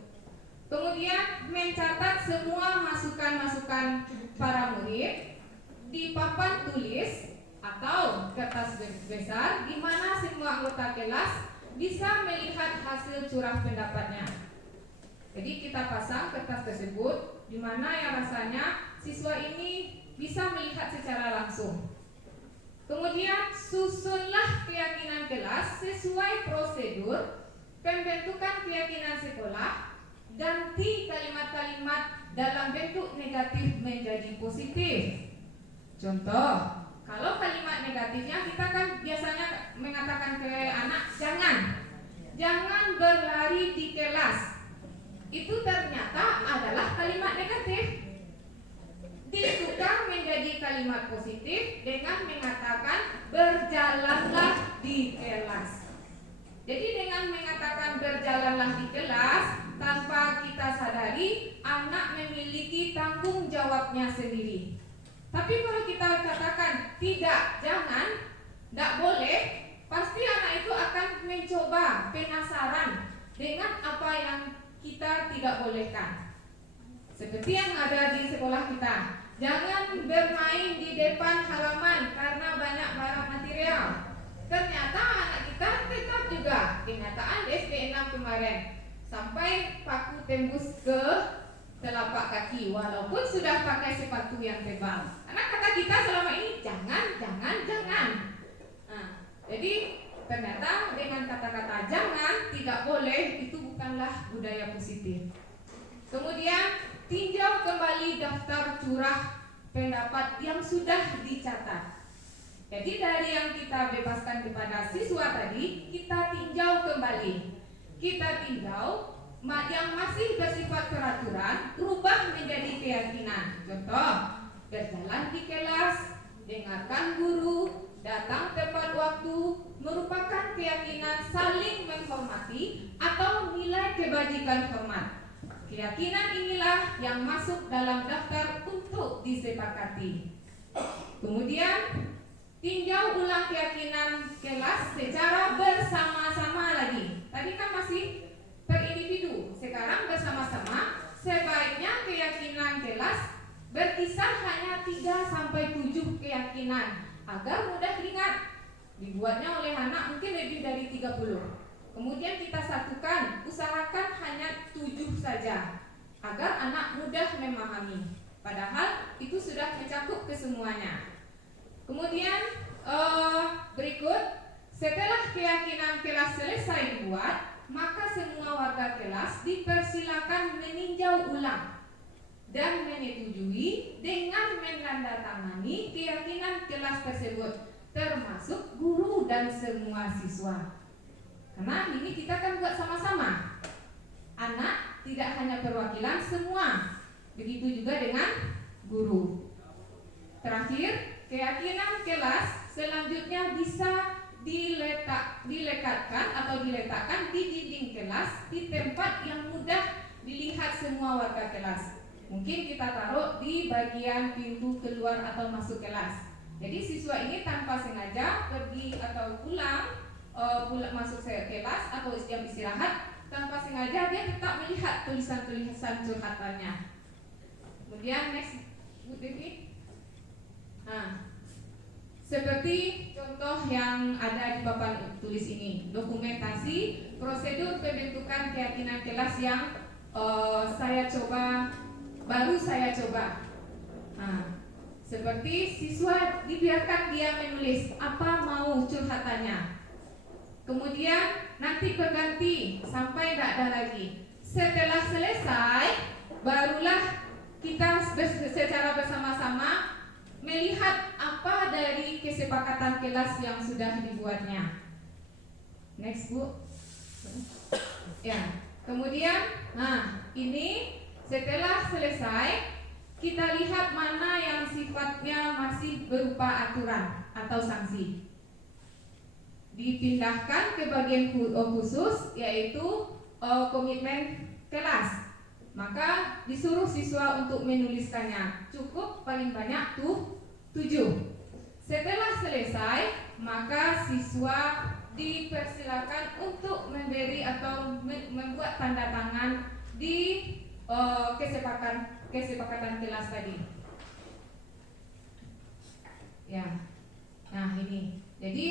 Kemudian mencatat semua masukan-masukan para murid di papan tulis atau kertas besar di mana semua anggota kelas bisa melihat hasil curah pendapatnya. Jadi kita pasang kertas tersebut di mana yang rasanya siswa ini bisa melihat secara langsung. Kemudian susunlah keyakinan kelas sesuai prosedur pembentukan keyakinan sekolah. Ganti kalimat-kalimat dalam bentuk negatif menjadi positif. Contoh, kalau kalimat negatifnya kita kan biasanya mengatakan ke anak jangan berlari di kelas. Itu ternyata adalah kalimat negatif. Ditukar menjadi kalimat positif dengan mengatakan berjalanlah di kelas. Jadi dengan mengatakan berjalanlah di kelas, tanpa kita sadari anak memiliki tanggung jawabnya sendiri. Tapi kalau kita katakan jangan, tidak boleh, pasti anak itu akan mencoba, penasaran dengan apa yang kita tidak bolehkan. Seperti yang ada di sekolah kita, jangan bermain di depan halaman karena banyak barang material. Ternyata anak kita tetap juga kenyataan SD 6 kemarin sampai paku tembus ke telapak kaki walaupun sudah pakai sepatu yang tebal. Karena kata kita selama ini jangan. Nah, jadi ternyata dengan kata-kata jangan, tidak boleh, itu bukanlah budaya positif. Kemudian tinjau kembali daftar curah pendapat yang sudah dicatat. Jadi dari yang kita bebaskan kepada siswa tadi, kita tinjau kembali. Kita tinjau yang masih bersifat peraturan, rubah menjadi keyakinan. Contoh, berjalan di kelas, dengarkan guru, datang tepat waktu, merupakan keyakinan saling menghormati atau nilai kebajikan hormat. Keyakinan inilah yang masuk dalam daftar untuk disepakati. Kemudian tinjau ulang keyakinan kelas secara bersama-sama lagi. Tadi kan masih per individu, sekarang bersama-sama. Sebaiknya keyakinan kelas berkisar hanya 3-7 keyakinan agar mudah diingat. Dibuatnya oleh anak mungkin lebih dari 30. Kemudian kita satukan, usahakan hanya 7 saja agar anak mudah memahami. Padahal itu sudah mencakup kesemuanya. Kemudian berikut, setelah keyakinan kelas selesai dibuat, maka semua warga kelas dipersilakan meninjau ulang dan menyetujui dengan menandatangani keyakinan kelas tersebut, termasuk guru dan semua siswa. Karena ini kita kan buat sama-sama. Anak tidak hanya perwakilan, semua. Begitu juga dengan guru. Terakhir, keyakinan kelas selanjutnya bisa diletakkan di dinding kelas di tempat yang mudah dilihat semua warga kelas. Mungkin kita taruh di bagian pintu keluar atau masuk kelas. Jadi siswa ini tanpa sengaja pergi atau pulang masuk kelas atau jam istirahat, tanpa sengaja dia tetap melihat tulisan-tulisan curhatannya. Kemudian next, Bu Devi. Nah, seperti contoh yang ada di papan tulis ini, dokumentasi prosedur pembentukan keyakinan kelas yang baru saya coba. Nah, seperti siswa dibiarkan dia menulis apa mau curhatannya. Kemudian nanti berganti sampai tidak ada lagi. Setelah selesai, barulah kita secara bersama-sama melihat apa dari kesepakatan kelas yang sudah dibuatnya. Next, Bu. Ya, kemudian, ini setelah selesai, kita lihat mana yang sifatnya masih berupa aturan atau sanksi. Dipindahkan ke bagian khusus, yaitu komitmen kelas. Maka disuruh siswa untuk menuliskannya. Cukup paling banyak 7. Setelah selesai, maka siswa dipersilakan untuk memberi atau membuat tanda tangan di kesepakatan kelas tadi. Ya, nah ini. Jadi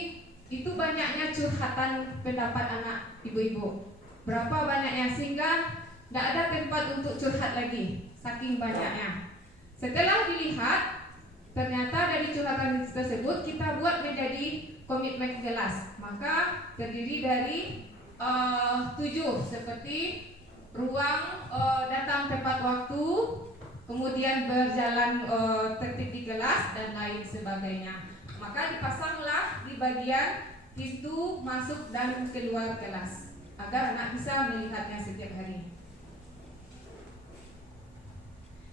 itu banyaknya curhatan pendapat anak ibu-ibu. Berapa banyaknya sehingga tidak ada tempat untuk curhat lagi, saking banyaknya. Setelah dilihat, ternyata dari curhatan tersebut kita buat menjadi komitmen kelas. Maka terdiri dari 7, seperti ruang datang tepat waktu, kemudian berjalan tertib di kelas dan lain sebagainya. Maka dipasanglah di bagian pintu masuk dan keluar kelas agar anak bisa melihatnya setiap hari.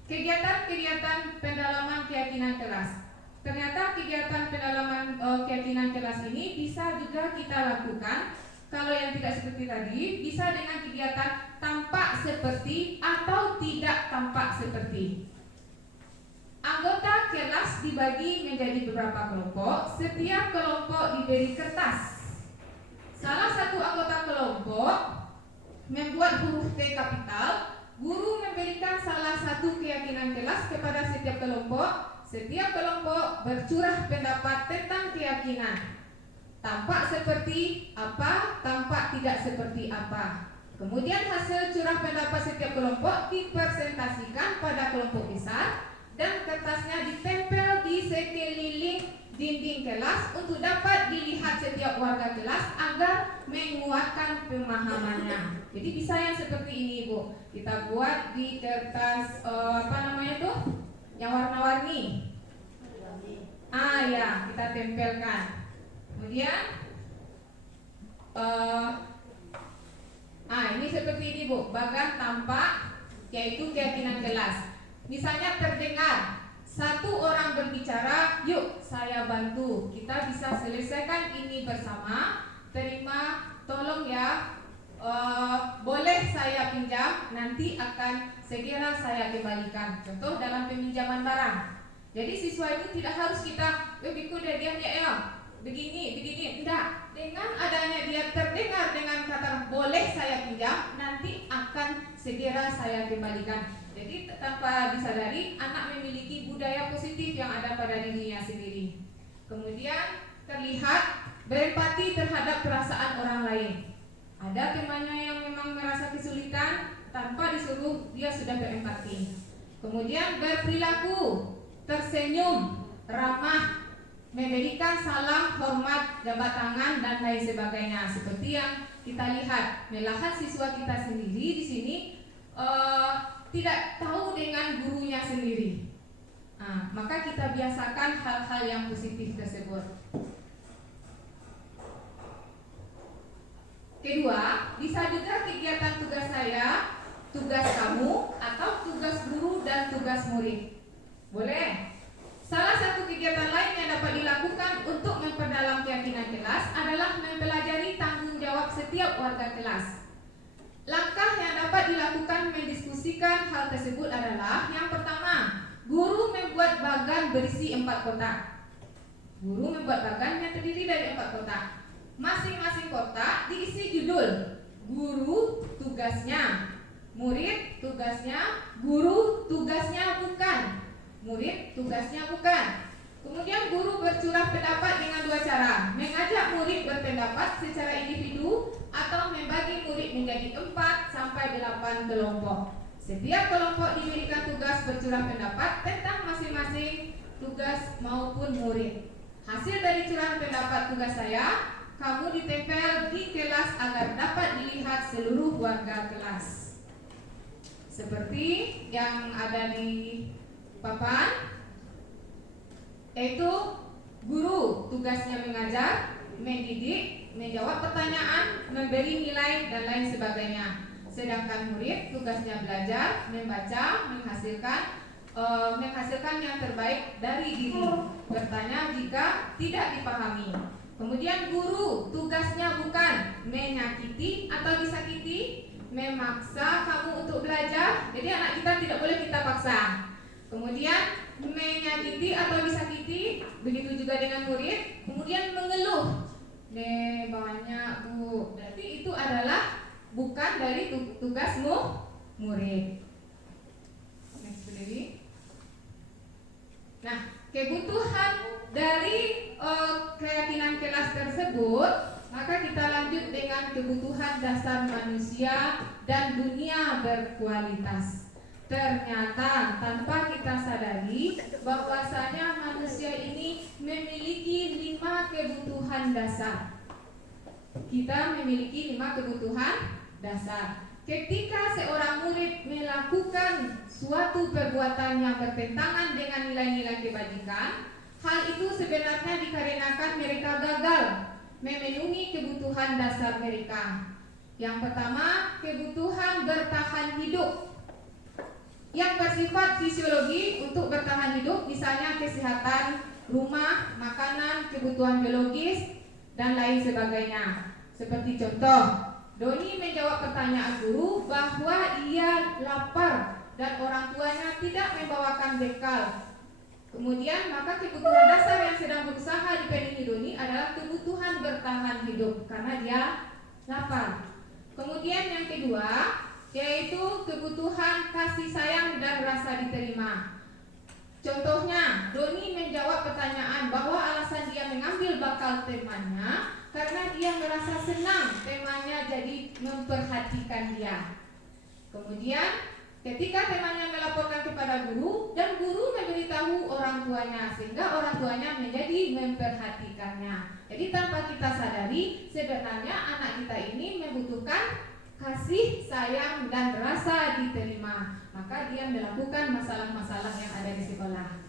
Kegiatan-kegiatan pendalaman keyakinan kelas. Ternyata kegiatan pendalaman keyakinan kelas ini bisa juga kita lakukan. Kalau yang tidak seperti tadi, bisa dengan kegiatan tampak seperti atau tidak tampak seperti. Anggota kelas dibagi menjadi beberapa kelompok. Setiap kelompok diberi kertas. Salah satu anggota kelompok membuat huruf T kapital. Guru memberikan salah satu keyakinan kelas kepada setiap kelompok. Setiap kelompok bercurah pendapat tentang keyakinan. Tampak seperti apa, tampak tidak seperti apa. Kemudian hasil curah pendapat setiap kelompok dipresentasikan pada kelompok besar dan kertasnya ditempel di sekeliling dinding kelas untuk dapat dilihat setiap warga kelas agar menguatkan pemahamannya. Jadi bisa yang seperti ini, Bu. Kita buat di kertas yang warna-warni. Ya, kita tempelkan. Kemudian ini seperti ini, Bu. Bagan tampak, yaitu keyakinan kelas. Misalnya terdengar satu orang berbicara, yuk saya bantu. Kita bisa selesaikan ini bersama. Terima, tolong ya. Boleh saya pinjam, nanti akan segera saya kembalikan. Contoh dalam peminjaman barang. Jadi siswa itu tidak harus kita pikir dia ya begini, enggak. Dengan adanya dia terdengar dengan kata boleh saya pinjam, nanti akan segera saya kembalikan. Jadi tanpa disadari anak memiliki budaya positif yang ada pada dirinya sendiri. Kemudian terlihat berempati terhadap perasaan orang lain. Ada temannya yang memang merasa kesulitan, tanpa disuruh dia sudah berempati. Kemudian berperilaku, tersenyum, ramah, memberikan salam, hormat, jabat tangan dan lain sebagainya. Seperti yang kita lihat, malahan siswa kita sendiri di sini tidak tahu dengan gurunya sendiri. Maka kita biasakan hal-hal yang positif tersebut. Kedua, bisa juga kegiatan tugas saya, tugas kamu, atau tugas guru dan tugas murid. Boleh. Salah satu kegiatan lain yang dapat dilakukan untuk memperdalam keyakinan kelas adalah mempelajari tanggung jawab setiap warga kelas. Langkah yang dapat dilakukan mendiskusikan hal tersebut adalah: yang pertama, guru membuat bagan berisi 4 kotak. Guru membuat bagan yang terdiri dari 4 kotak. Masing-masing kotak diisi judul, guru tugasnya, murid tugasnya, guru tugasnya bukan, murid tugasnya bukan. Kemudian guru bercurah pendapat dengan 2 cara: mengajak murid berpendapat secara individu atau membagi murid menjadi 4 sampai 8 kelompok. Setiap kelompok diberikan tugas bercurah pendapat tentang masing-masing tugas maupun murid. Hasil dari curahan pendapat tugas saya, kamu ditempel di kelas agar dapat dilihat seluruh warga kelas. Seperti yang ada di papan. yaitu guru tugasnya mengajar, mendidik, menjawab pertanyaan, memberi nilai dan lain sebagainya. Sedangkan murid tugasnya belajar, membaca, menghasilkan yang terbaik dari diri, bertanya jika tidak dipahami. Kemudian guru tugasnya bukan menyakiti atau disakiti, memaksa kamu untuk belajar. Jadi anak kita tidak boleh kita paksa. Kemudian menyakiti atau disakiti, begitu juga dengan murid. Kemudian mengeluh, banyak bu. Berarti itu adalah bukan dari tugasmu murid. Next, Bu Dewi. Nah, kebutuhan dari keyakinan kelas tersebut, maka kita lanjut dengan kebutuhan dasar manusia dan dunia berkualitas. Ternyata tanpa kita sadari bahwasanya manusia ini memiliki 5 kebutuhan dasar. Kita memiliki 5 kebutuhan dasar. Ketika seorang murid melakukan suatu perbuatan yang bertentangan dengan nilai-nilai kebajikan, hal itu sebenarnya dikarenakan mereka gagal memenuhi kebutuhan dasar mereka. Yang pertama, kebutuhan bertahan hidup yang bersifat fisiologi. Untuk bertahan hidup, misalnya kesehatan, rumah, makanan, kebutuhan biologis, dan lain sebagainya. Seperti contoh, Doni menjawab pertanyaan guru bahwa ia lapar dan orang tuanya tidak membawakan bekal. Kemudian maka kebutuhan dasar yang sedang berusaha dipenuhi Doni adalah kebutuhan bertahan hidup karena dia lapar. Kemudian yang kedua yaitu kebutuhan kasih sayang dan rasa diterima. Contohnya, Doni menjawab pertanyaan bahwa alasan dia mengambil bakal temannya karena dia merasa senang temannya jadi memperhatikan dia. Kemudian ketika temannya melaporkan kepada guru dan guru memberitahu orang tuanya sehingga orang tuanya menjadi memperhatikannya. Jadi tanpa kita sadari sebenarnya anak kita ini membutuhkan kasih sayang dan rasa diterima. Maka dia melakukan masalah-masalah yang ada di sekolah.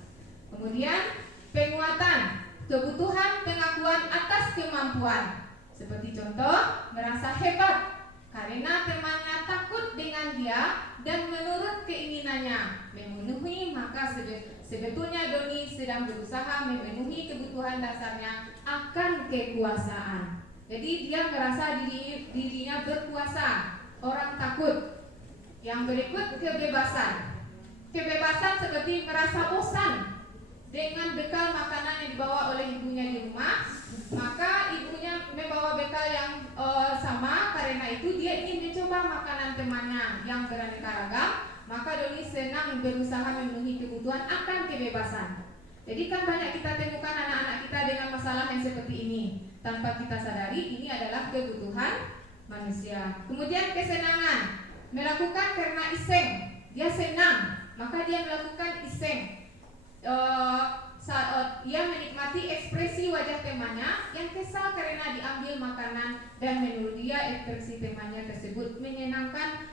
Kemudian penguatan kebutuhan pengakuan atas kemampuan. Seperti contoh, merasa hebat karena temannya takut dengan dia dan menurut keinginannya memenuhi, maka sebetulnya Doni sedang berusaha memenuhi kebutuhan dasarnya akan kekuasaan. Jadi dia merasa dirinya berkuasa, orang takut. Yang berikut kebebasan. Kebebasan seperti merasa bosan dengan bekal makanan yang dibawa oleh ibunya di rumah, maka ibunya membawa bekal yang sama, karena itu dia ingin mencoba makanan temannya yang beraneka ragam, maka Doni senang berusaha memenuhi kebutuhan akan kebebasan. Jadi kan banyak kita temukan anak-anak kita dengan masalah yang seperti ini. Tanpa kita sadari ini adalah kebutuhan manusia. Kemudian kesenangan, melakukan karena iseng, dia senang, maka dia melakukan iseng. Saat ia menikmati ekspresi wajah temannya yang kesal karena diambil makanan dan menurut dia ekspresi temannya tersebut menyenangkan,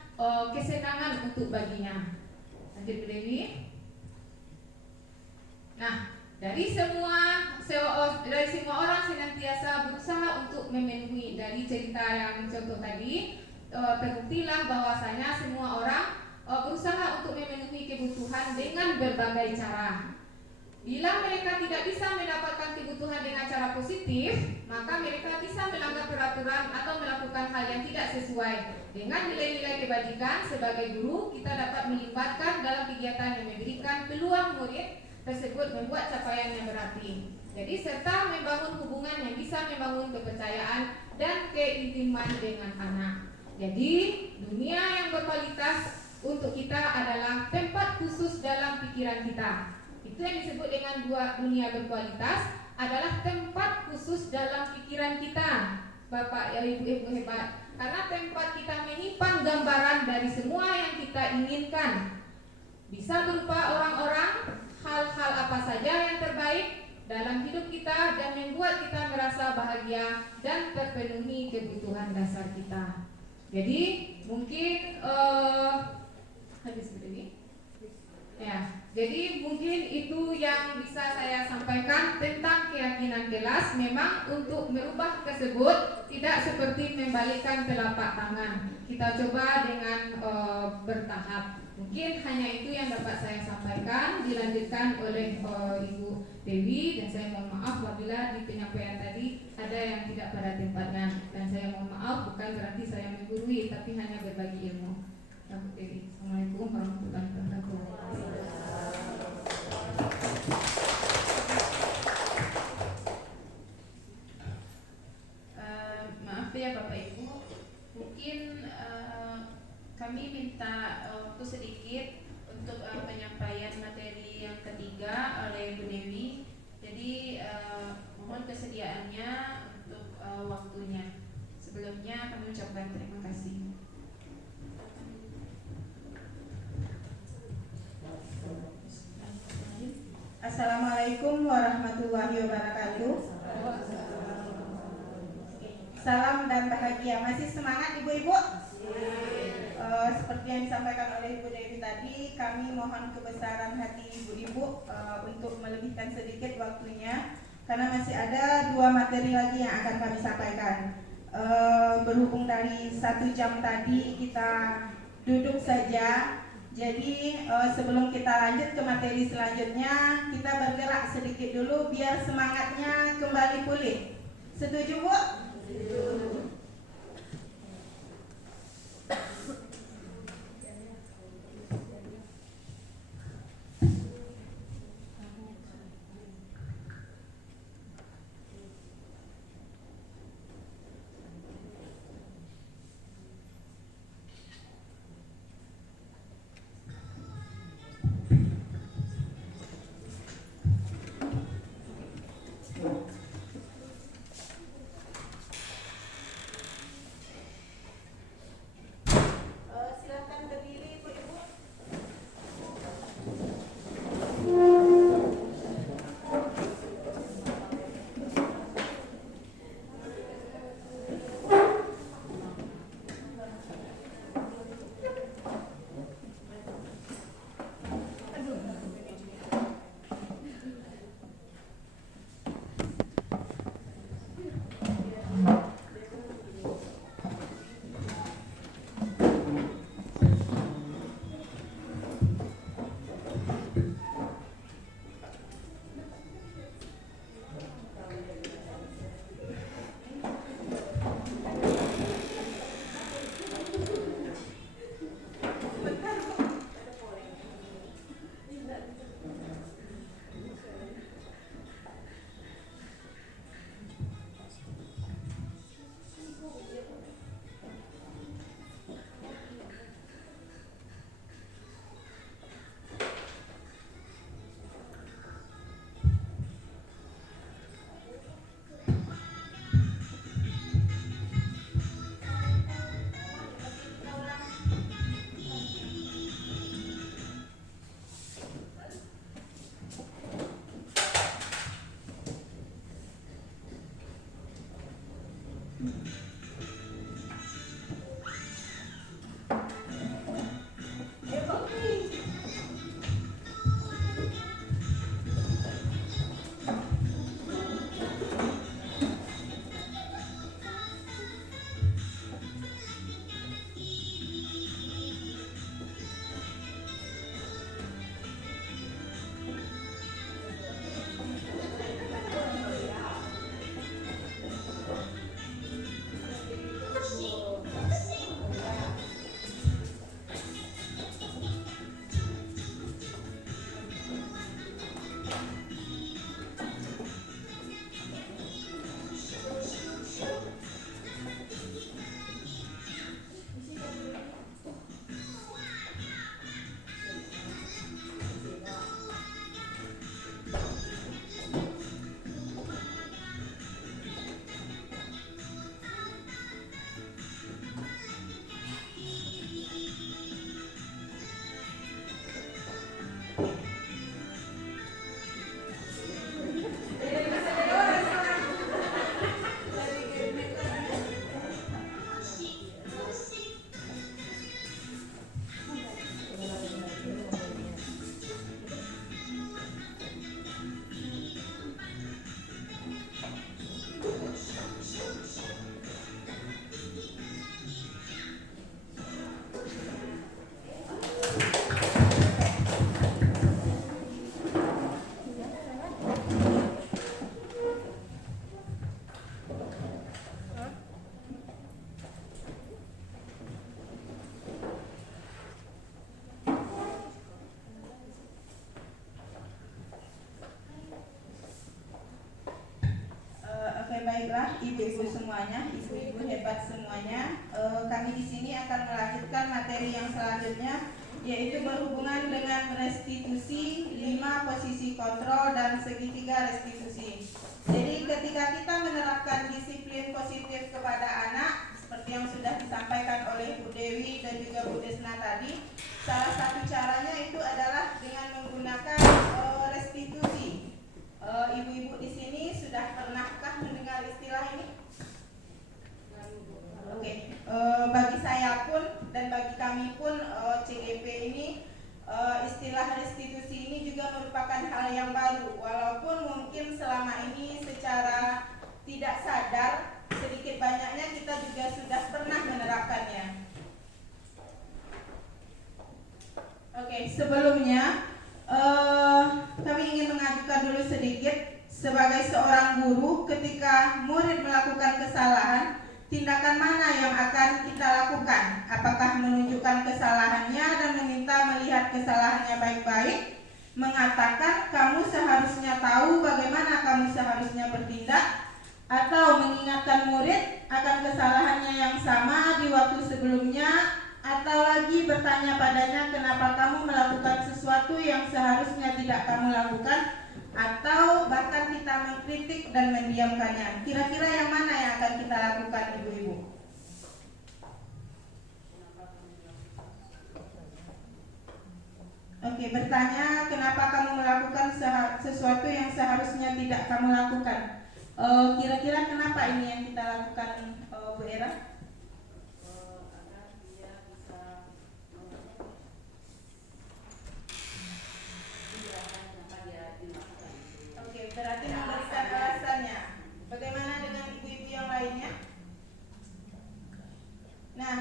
kesenangan untuk baginya. Lanjut Bu Dewi. Nah, dari semua orang senantiasa berusaha untuk memenuhi. Dari cerita yang contoh tadi terbuktilah bahwasanya semua orang berusaha untuk memenuhi kebutuhan dengan berbagai cara. Bila mereka tidak bisa mendapatkan kebutuhan dengan cara positif, maka mereka bisa melanggar peraturan atau melakukan hal yang tidak sesuai dengan nilai-nilai kebajikan. Sebagai guru, kita dapat melibatkan dalam kegiatan yang memberikan peluang murid tersebut membuat capaian yang berarti. Jadi serta membangun hubungan yang bisa membangun kepercayaan dan keintiman dengan anak. Jadi dunia yang berkualitas untuk kita adalah tempat khusus dalam pikiran kita. Itu yang disebut dengan dunia berkualitas adalah tempat khusus dalam pikiran kita, Bapak ya Ibu hebat. Karena tempat kita menyimpan gambaran dari semua yang kita inginkan. Bisa berupa orang-orang, hal-hal apa saja yang terbaik dalam hidup kita dan membuat kita merasa bahagia dan terpenuhi kebutuhan dasar kita. Jadi mungkin habis begini. Ya. Jadi mungkin itu yang bisa saya sampaikan tentang keyakinan kelas. Memang untuk merubah tersebut tidak seperti membalikkan telapak tangan. Kita coba dengan bertahap. Mungkin hanya itu yang dapat saya sampaikan. Dilanjutkan oleh Ibu Dewi, dan saya mohon maaf apabila di penyampaian tadi ada yang tidak pada tempatnya. Dan saya mohon maaf, bukan berarti saya menggurui, tapi hanya berbagi ilmu. Ibu Dewi. Assalamualaikum warahmatullahi wabarakatuh. Maaf ya Bapak Ibu, mungkin kami minta waktu sedikit untuk penyampaian materi yang ketiga oleh Bu Dewi. Jadi mohon kesediaannya untuk waktunya. Sebelumnya kami ucapkan terima kasih. Assalamualaikum warahmatullahi wabarakatuh. Salam dan bahagia. Masih semangat ibu-ibu? Seperti yang disampaikan oleh Ibu Dewi tadi, kami mohon kebesaran hati ibu-ibu untuk melebihkan sedikit waktunya, karena masih ada 2 materi lagi yang akan kami sampaikan. Berhubung dari 1 jam tadi kita duduk saja, jadi sebelum kita lanjut ke materi selanjutnya, kita bergerak sedikit dulu biar semangatnya kembali pulih. Setuju Bu? Setuju. Silakan berdiri ibu-ibu. Alhamdulillah ibu-ibu semuanya, ibu-ibu hebat semuanya. Kami di sini akan melanjutkan materi yang selanjutnya, yaitu berhubungan dengan restitusi, 5 posisi kontrol dan segitiga restitusi. Jadi ketika kita menerapkan disiplin positif kepada anak, seperti yang sudah disampaikan oleh Bu Dewi dan juga Bu Desna tadi, salah satu caranya itu adalah dengan menggunakan restitusi. Ibu-ibu di sini sudah pernahkah mendengar istilah ini? Oke, bagi saya pun dan bagi kami pun CGP ini istilah restitusi ini juga merupakan hal yang baru, walaupun mungkin selama ini secara tidak sadar sedikit banyaknya kita juga sudah pernah menerapkannya. Oke, sebelumnya kami ingin mengajukan dulu sedikit. Sebagai seorang guru, ketika murid melakukan kesalahan, tindakan mana yang akan kita lakukan? Apakah menunjukkan kesalahannya dan meminta melihat kesalahannya baik-baik, mengatakan kamu seharusnya tahu bagaimana kamu seharusnya bertindak, atau mengingatkan murid akan kesalahannya yang sama di waktu sebelumnya, atau lagi bertanya padanya kenapa kamu melakukan sesuatu yang seharusnya tidak kamu lakukan, atau bahkan kita mengkritik dan mendiamkannya. Kira-kira yang mana yang akan kita lakukan, ibu-ibu? Oke, bertanya kenapa kamu melakukan sesuatu yang seharusnya tidak kamu lakukan. Kira-kira kenapa ini yang kita lakukan, Bu Era? Berarti memberikan alasannya. Bagaimana dengan ibu-ibu yang lainnya? Nah,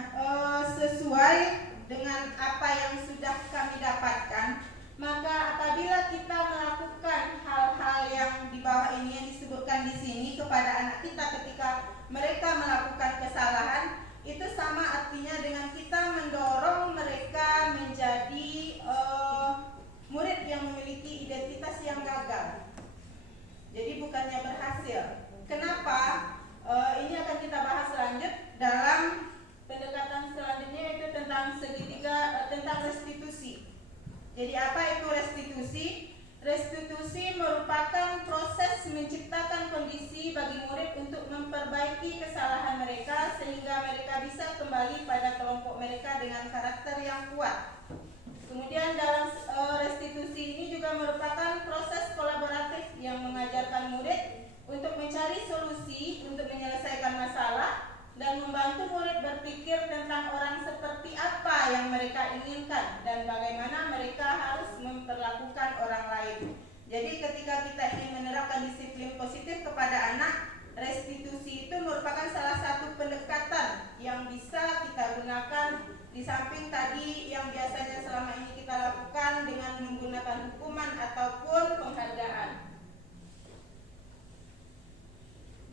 sesuai dengan apa yang sudah kami dapatkan, maka apabila kita melakukan hal-hal yang di bawah ini yang disebutkan di sini kepada anak kita ketika mereka melakukan kesalahan, itu sama artinya dengan kita mendorong mereka menjadi murid yang memiliki identitas yang gagal. Jadi bukannya berhasil. Kenapa? Ini akan kita bahas lanjut dalam pendekatan selanjutnya, yaitu tentang segitiga, tentang restitusi. Jadi apa itu restitusi? Restitusi merupakan proses menciptakan kondisi bagi murid untuk memperbaiki kesalahan mereka sehingga mereka bisa kembali pada kelompok mereka dengan karakter yang kuat. Kemudian dalam restitusi ini juga merupakan proses kolaboratif yang mengajarkan murid untuk mencari solusi untuk menyelesaikan masalah dan membantu murid berpikir tentang orang seperti apa yang mereka inginkan dan bagaimana mereka harus memperlakukan orang lain. Jadi ketika kita ingin menerapkan disiplin positif kepada anak, restitusi itu merupakan salah satu pendekatan yang bisa kita gunakan di samping tadi yang biasanya selama ini kita lakukan dengan menggunakan hukuman ataupun penghargaan.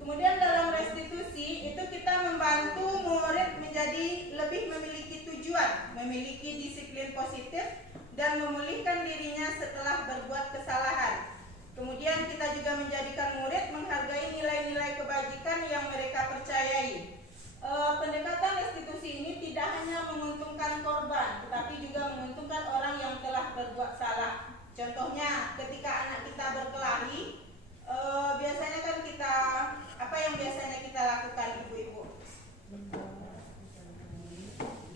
Kemudian dalam restitusi itu kita membantu murid menjadi lebih memiliki tujuan, memiliki disiplin positif dan memulihkan dirinya setelah berbuat kesalahan. Kemudian kita juga menjadikan murid menghargai nilai-nilai kebajikan yang mereka percayai. Pendekatan restitusi ini tidak hanya menguntungkan korban, tetapi juga menguntungkan orang yang telah berbuat salah. Contohnya, ketika anak kita berkelahi, biasanya kan kita, apa yang biasanya kita lakukan, ibu-ibu?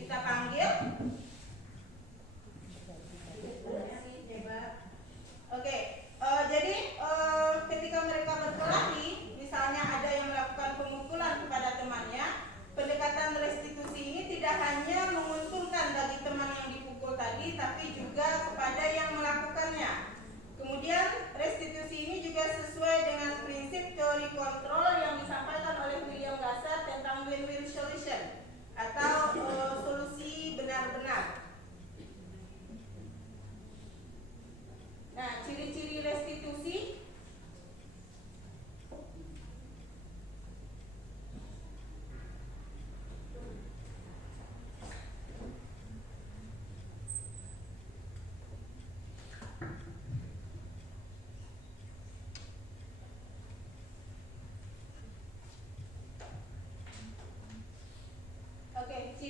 Kita panggil. Oke, jadi ketika mereka berkelahi, misalnya ada yang melakukan pemukulan kepada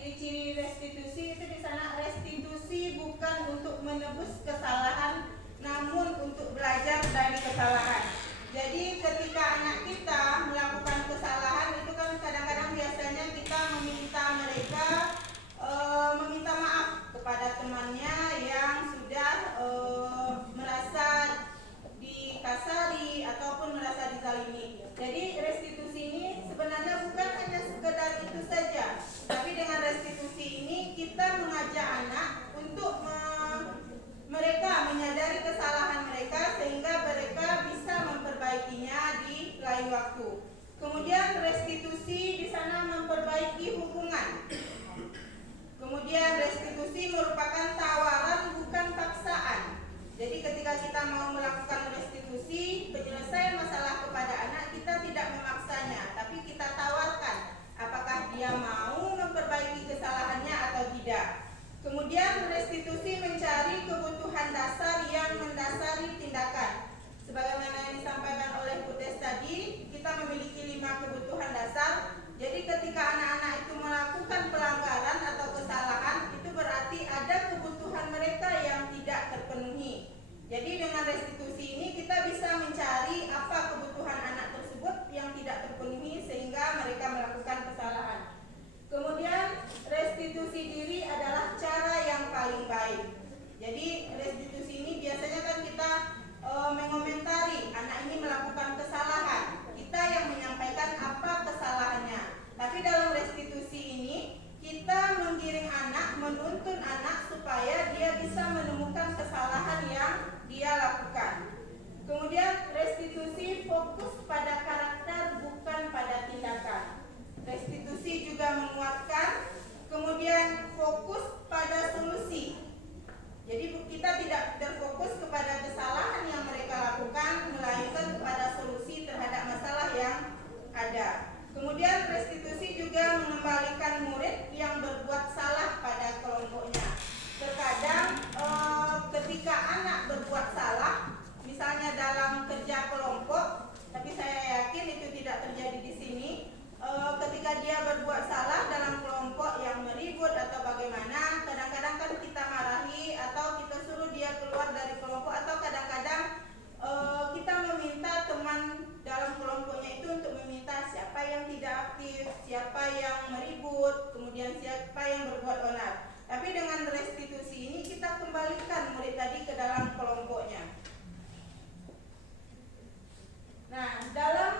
ciri-ciri restitusi itu di sana, restitusi bukan untuk menebus kesalahan, namun untuk belajar dari kesalahan. Jadi ketika anak kita melakukan kesalahan itu kan kadang-kadang biasanya kita meminta mereka meminta maaf kepada temannya yang sudah merasa dikasari ataupun merasa dizalimi. Jadi restitusi ini sebenarnya bukan hanya sekedar itu saja, tapi dengan restitusi ini kita mengajak anak untuk mereka menyadari kesalahan mereka sehingga mereka bisa memperbaikinya di lain waktu. Kemudian restitusi di sana memperbaiki hubungan. Kemudian restitusi merupakan tawaran bukan paksaan. Jadi ketika kita mau melakukan restitusi, penyelesaian masalah kepada anak, kita tidak memaksanya, tapi kita tawarkan apakah dia mau memperbaiki kesalahannya atau tidak. Kemudian restitusi mencari kebutuhan dasar yang mendasari tindakan. Sebagaimana yang disampaikan oleh Putes tadi, kita memiliki 5 kebutuhan dasar. Jadi ketika anak-anak itu melakukan pelanggaran atau kesalahan, itu berarti ada kebutuhan mereka yang tidak terpenuhi. Jadi dengan restitusi ini kita bisa mencari apa kebutuhan anak tersebut yang tidak terpenuhi sehingga mereka melakukan kesalahan. Kemudian restitusi diri adalah cara yang paling baik. Jadi restitusi ini biasanya kan kita mengomentari anak ini melakukan kesalahan. Kita yang menyampaikan apa kesalahannya. Tapi dalam restitusi ini kita menggiring anak, menuntun anak supaya dia bisa menemukan kesalahan yang dia lakukan. Kemudian restitusi fokus pada karakter bukan pada tindakan. Restitusi juga menguatkan, kemudian fokus pada solusi. Jadi kita tidak terfokus kepada kesalahan yang mereka lakukan, melainkan kepada solusi terhadap masalah yang ada. Kemudian restitusi juga mengembalikan murid yang berbuat salah pada kelompoknya. Terkadang ketika anak berbuat salah, misalnya dalam kerja kelompok, tapi saya yakin itu tidak terjadi di sini. Ketika dia berbuat salah dalam kelompok yang meribut atau bagaimana, kadang-kadang kan kita marahi atau kita suruh dia keluar dari kelompok, atau kadang-kadang kita meminta teman dalam kelompoknya itu untuk meminta siapa yang tidak aktif, siapa yang meribut, kemudian siapa yang berbuat onar. Tapi dengan restitusi ini kita kembalikan murid tadi ke dalam kelompoknya. Nah, dalam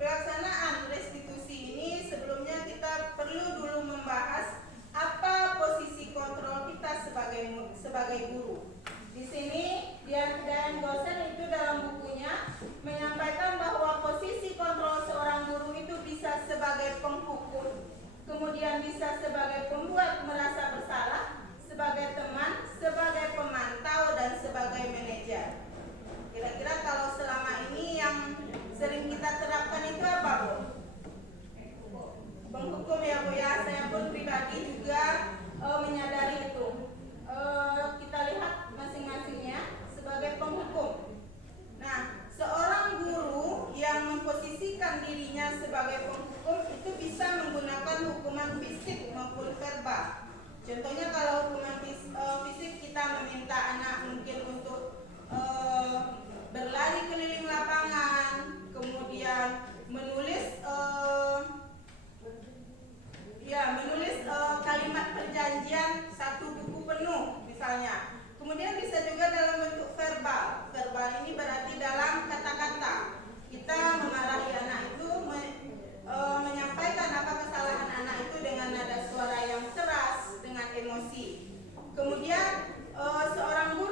pelaksanaan restitusi ini sebelumnya kita perlu dulu membahas apa posisi kontrol kita sebagai guru. Di sini Dian Gosen itu dalam bukunya menyampaikan bahwa posisi kontrol seorang guru itu bisa sebagai penghukum, kemudian bisa sebagai pembuat merasa bersalah, sebagai teman, sebagai pemantau, dan sebagai manajer. Kira-kira kalau selama ini yang sering kita terapkan itu apa, Bu? Penghukum ya, Bu ya. Saya pun pribadi juga menyadari itu. Kita lihat masing-masingnya sebagai penghukum. Nah, seorang guru yang memposisikan dirinya sebagai penghukum itu bisa menggunakan hukuman fisik maupun verbal. Contohnya kalau hukuman fisik kita meminta anak mungkin untuk berlari keliling lapangan, kemudian menulis kalimat perjanjian 1 buku penuh misalnya. Kemudian bisa juga dalam bentuk verbal. Verbal ini berarti dalam kata-kata. Kita memarahi anak itu menyampaikan apa kesalahan anak itu dengan nada suara yang keras, dengan emosi. Kemudian seorang guru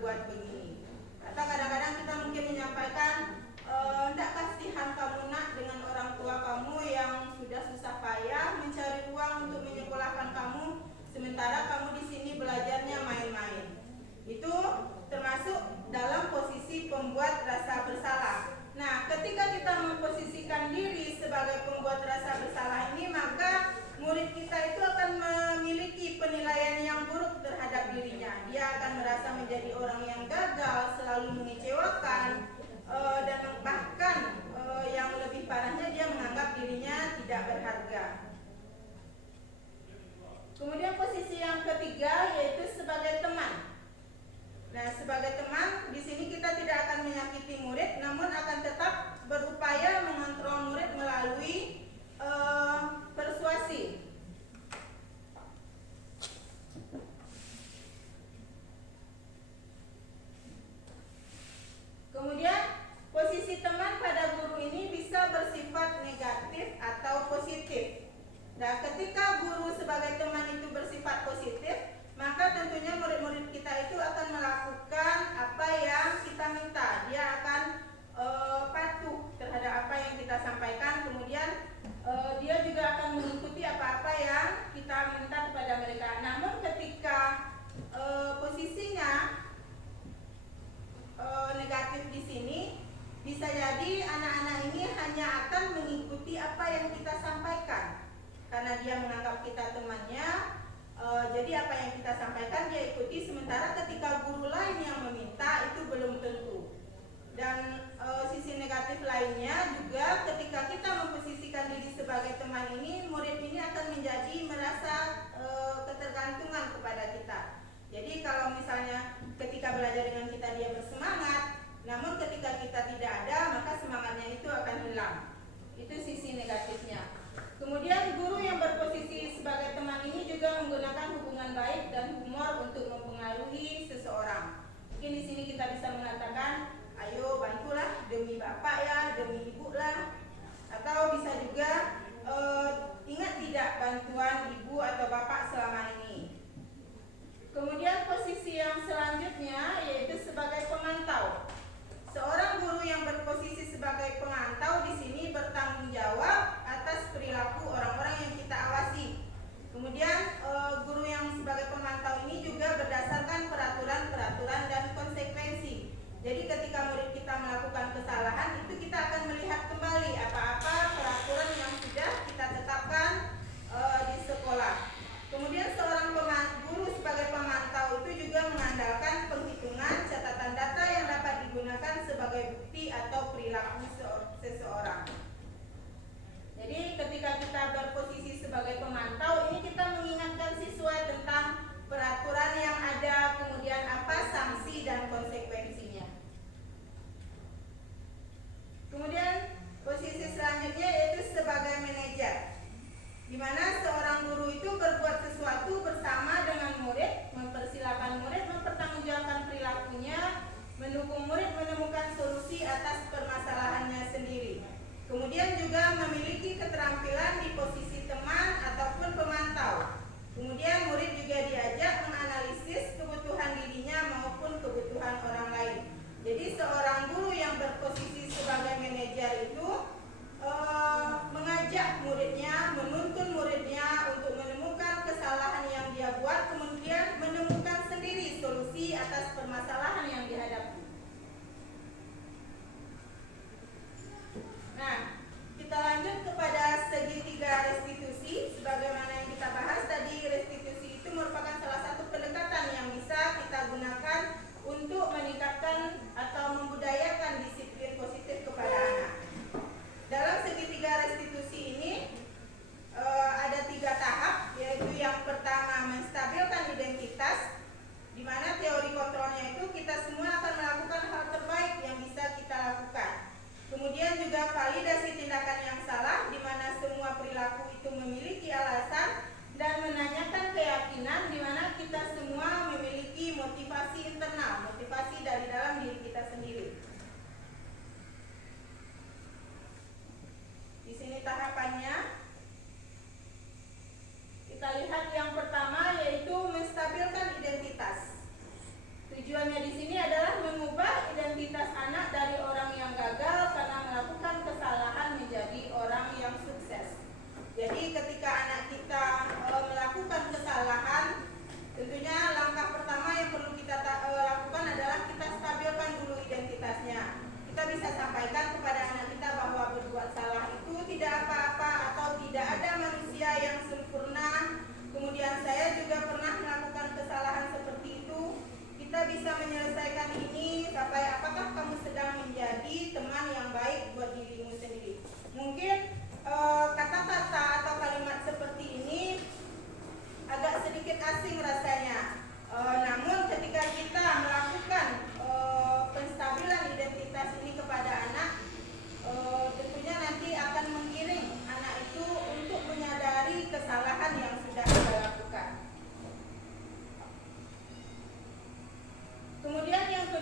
berbuat begini. Atau kadang-kadang kita mungkin menyampaikan, "Ndak kasihan kamu nak dengan orang tua kamu yang sudah susah payah mencari uang untuk menyekolahkan kamu, sementara kamu di sini belajarnya main-main." Itu termasuk dalam posisi pembuat rasa bersalah. Nah, ketika kita memposisikan diri sebagai pembuat rasa bersalah ini, maka murid kita itu akan memiliki penilaian yang buruk terhadap dirinya. Dia akan merasa menjadi orang yang gagal, selalu mengecewakan, dan bahkan yang lebih parahnya dia menganggap dirinya tidak berharga. Kemudian posisi yang ketiga yaitu sebagai teman. Nah, sebagai teman, di sini kita tidak akan menyakiti murid, namun akan tetap berupaya mengontrol murid melalui persuasi. Kemudian, posisi teman pada guru ini bisa bersifat negatif atau positif. Nah, ketika guru sebagai teman itu bersifat positif, maka tentunya murid-murid kita itu akan melakukan apa yang kita minta. Dia akan patuh terhadap apa yang kita sampaikan. Kemudian dia juga akan mengikuti apa-apa yang kita minta kepada mereka. Namun ketika posisinya negatif di sini, bisa jadi anak-anak ini hanya akan mengikuti apa yang kita sampaikan. Karena dia menganggap kita temannya, jadi apa yang kita sampaikan dia ikuti, sementara ketika guru lain yang meminta itu belum tentu. Dan sisi negatif lainnya juga, ketika kita memposisikan diri sebagai teman ini, murid ini akan menjadi merasa ketergantungan kepada kita. Jadi kalau misalnya ketika belajar dengan kita dia bersemangat, namun ketika kita tidak ada, maka semangatnya itu akan hilang. Itu sisi negatifnya. Kemudian guru yang berposisi sebagai teman ini juga menggunakan hubungan baik dan humor untuk mempengaruhi seseorang. Mungkin di sini kita bisa mengatakan, "Ayo bantulah demi bapak ya, demi ibu lah." Atau bisa juga, "Ingat tidak bantuan ibu atau bapak selama ini." Kemudian posisi yang selanjutnya yaitu sebagai pemantau. Seorang guru yang berposisi sebagai pemantau di sini bertanggung jawab atas perilaku orang-orang yang kita awasi. Kemudian guru yang sebagai pemantau ini juga berdasarkan peraturan-peraturan dan konsekuensi. Jadi ketika murid kita melakukan kesalahan, itu kita akan melihat kembali apa-apa peraturan yang sudah kita tetapkan di sekolah. Kemudian seorang guru sebagai pemantau itu juga mengandalkan penghitungan catatan data yang dapat digunakan sebagai bukti atau perilaku seseorang. Jadi ketika kita berposisi sebagai pemantau, ini kita mengingatkan siswa tentang peraturan yang ada, kemudian apa sanksi dan konsekuensinya. Kemudian posisi selanjutnya yaitu sebagai manajer, di mana seorang guru itu berbuat sesuatu bersama dengan murid, mempersilahkan murid mempertanggungjawabkan perilakunya, mendukung murid menemukan solusi atas permasalahannya sendiri. Kemudian juga memiliki keterampilan di posisi teman ataupun pemantau. Kemudian murid juga diajak menganalisis kebutuhan dirinya maupun kebutuhan orang lain. Jadi seorang guru yang berposisi sebagai manajer itu mengajak muridnya, menuntun muridnya untuk menemukan kesalahan yang dia buat, kemudian menemukan sendiri solusi atas permasalahan yang dihadapi. Nah, kita lanjut kepada segitiga restitusi. Sebagaimana yang kita bahas tadi, restitusi itu merupakan salah satu pendekatan yang bisa kita gunakan untuk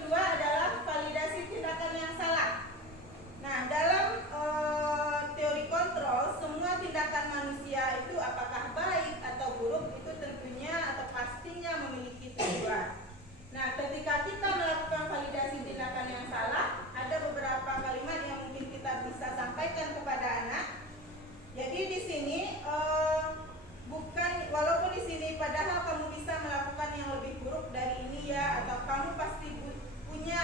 kedua adalah validasi tindakan yang salah. Nah, dalam teori kontrol, semua tindakan manusia itu apakah baik atau buruk itu tentunya atau pastinya memiliki tujuan. Nah, ketika kita melakukan validasi tindakan yang salah, ada beberapa kalimat yang mungkin kita bisa sampaikan kepada anak. Jadi di sini bukan, walaupun di sini padahal kamu bisa melakukan yang lebih buruk dari ini ya, atau kamu pasti punya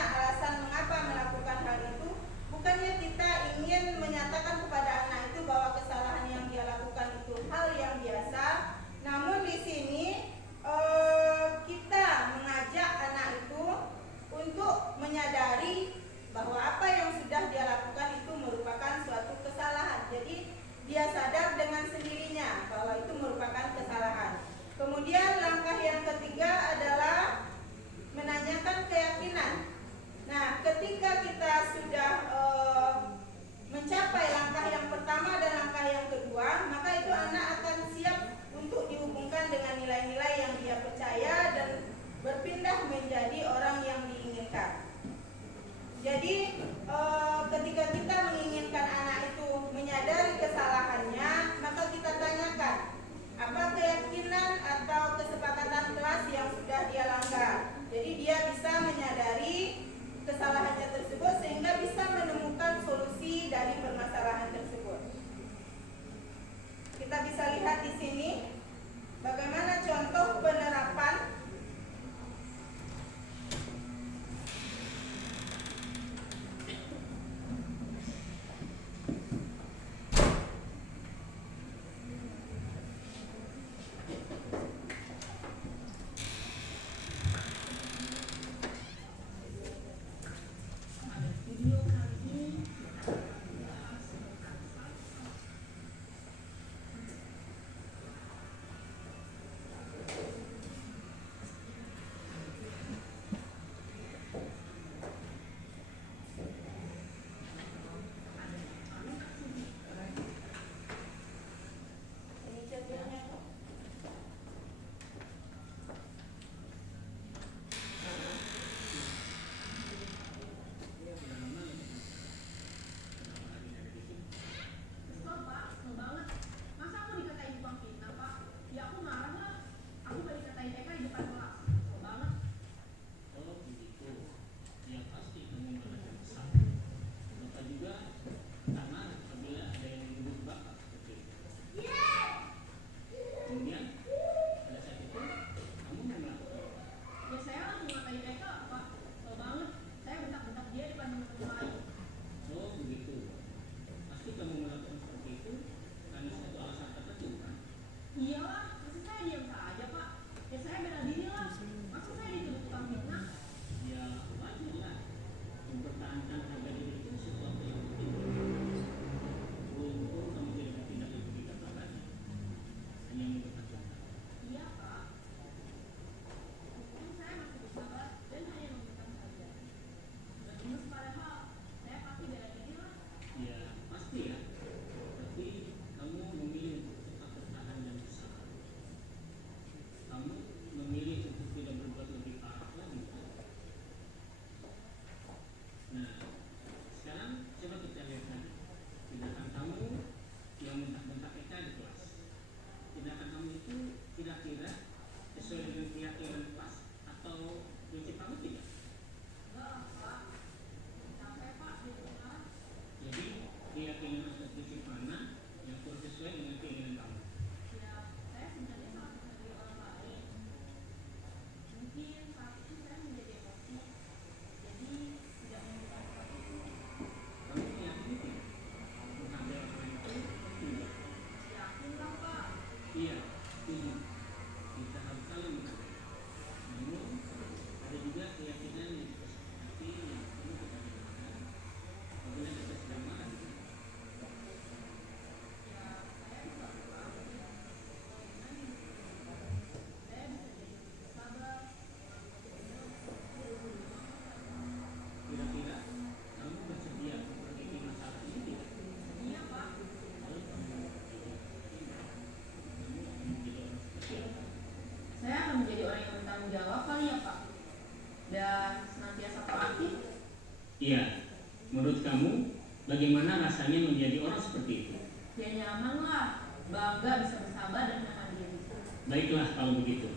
Iya, menurut kamu bagaimana rasanya menjadi orang seperti itu? Ya nyaman lah, bangga bisa bersahabat dan mandiri. Baiklah kalau begitu.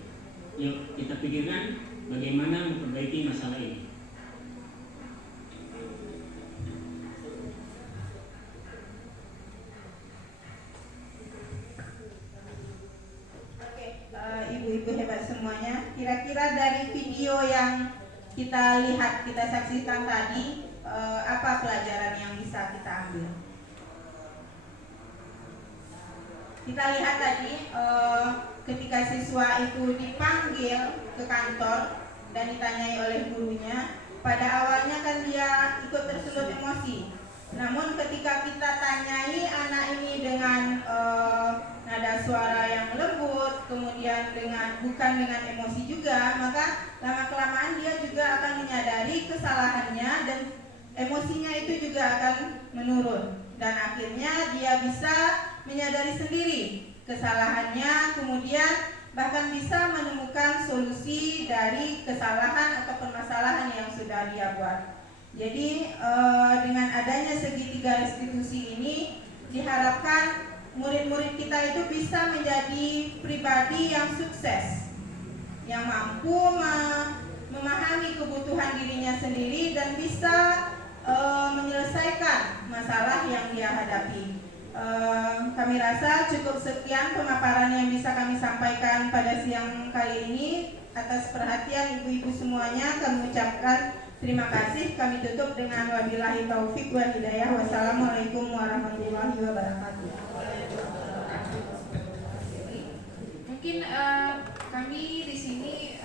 Yuk kita pikirkan bagaimana memperbaiki masalah ini. Oke, ibu-ibu hebat semuanya. Kira-kira dari video yang kita lihat, kita saksikan tadi, apa pelajaran yang bisa kita ambil? Kita lihat tadi ketika siswa itu dipanggil ke kantor dan ditanyai oleh gurunya, pada awalnya kan dia ikut tersulut emosi. Namun ketika kita tanyai anak ini dengan nada suara yang lembut, kemudian bukan dengan emosi juga, maka lama-kelamaan dia juga akan menyadari kesalahannya dan emosinya itu juga akan menurun. Dan akhirnya dia bisa menyadari sendiri kesalahannya, kemudian bahkan bisa menemukan solusi dari kesalahan atau permasalahan yang sudah dia buat. Jadi dengan adanya segitiga restitusi ini diharapkan murid-murid kita itu bisa menjadi pribadi yang sukses, yang mampu memahami kebutuhan dirinya sendiri dan bisa menyelesaikan masalah yang dia hadapi. Kami rasa cukup sekian pemaparan yang bisa kami sampaikan pada siang kali ini. Atas perhatian ibu-ibu semuanya kami ucapkan terima kasih. Kami tutup dengan wabillahi taufik wal hidayah. Wassalamualaikum warahmatullahi wabarakatuh. Mungkin kami di sini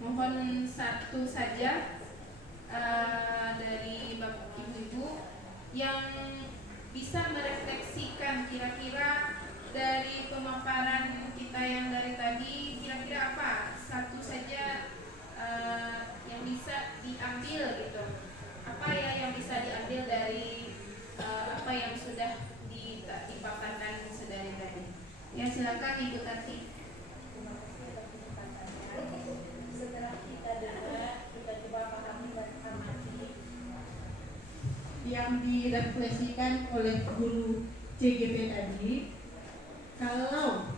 mohon satu saja dari bapak ibu-ibu yang bisa merefleksikan kira-kira dari pemaparan kita yang dari tadi, kira-kira apa satu saja yang bisa diambil gitu, apa ya yang bisa diambil dari apa yang sudah dipaparkan sedari tadi. Ya silakan Ibu Tati. Setelah kita dengar, kita coba pahami dan amati yang direfleksikan oleh guru CGP tadi. Kalau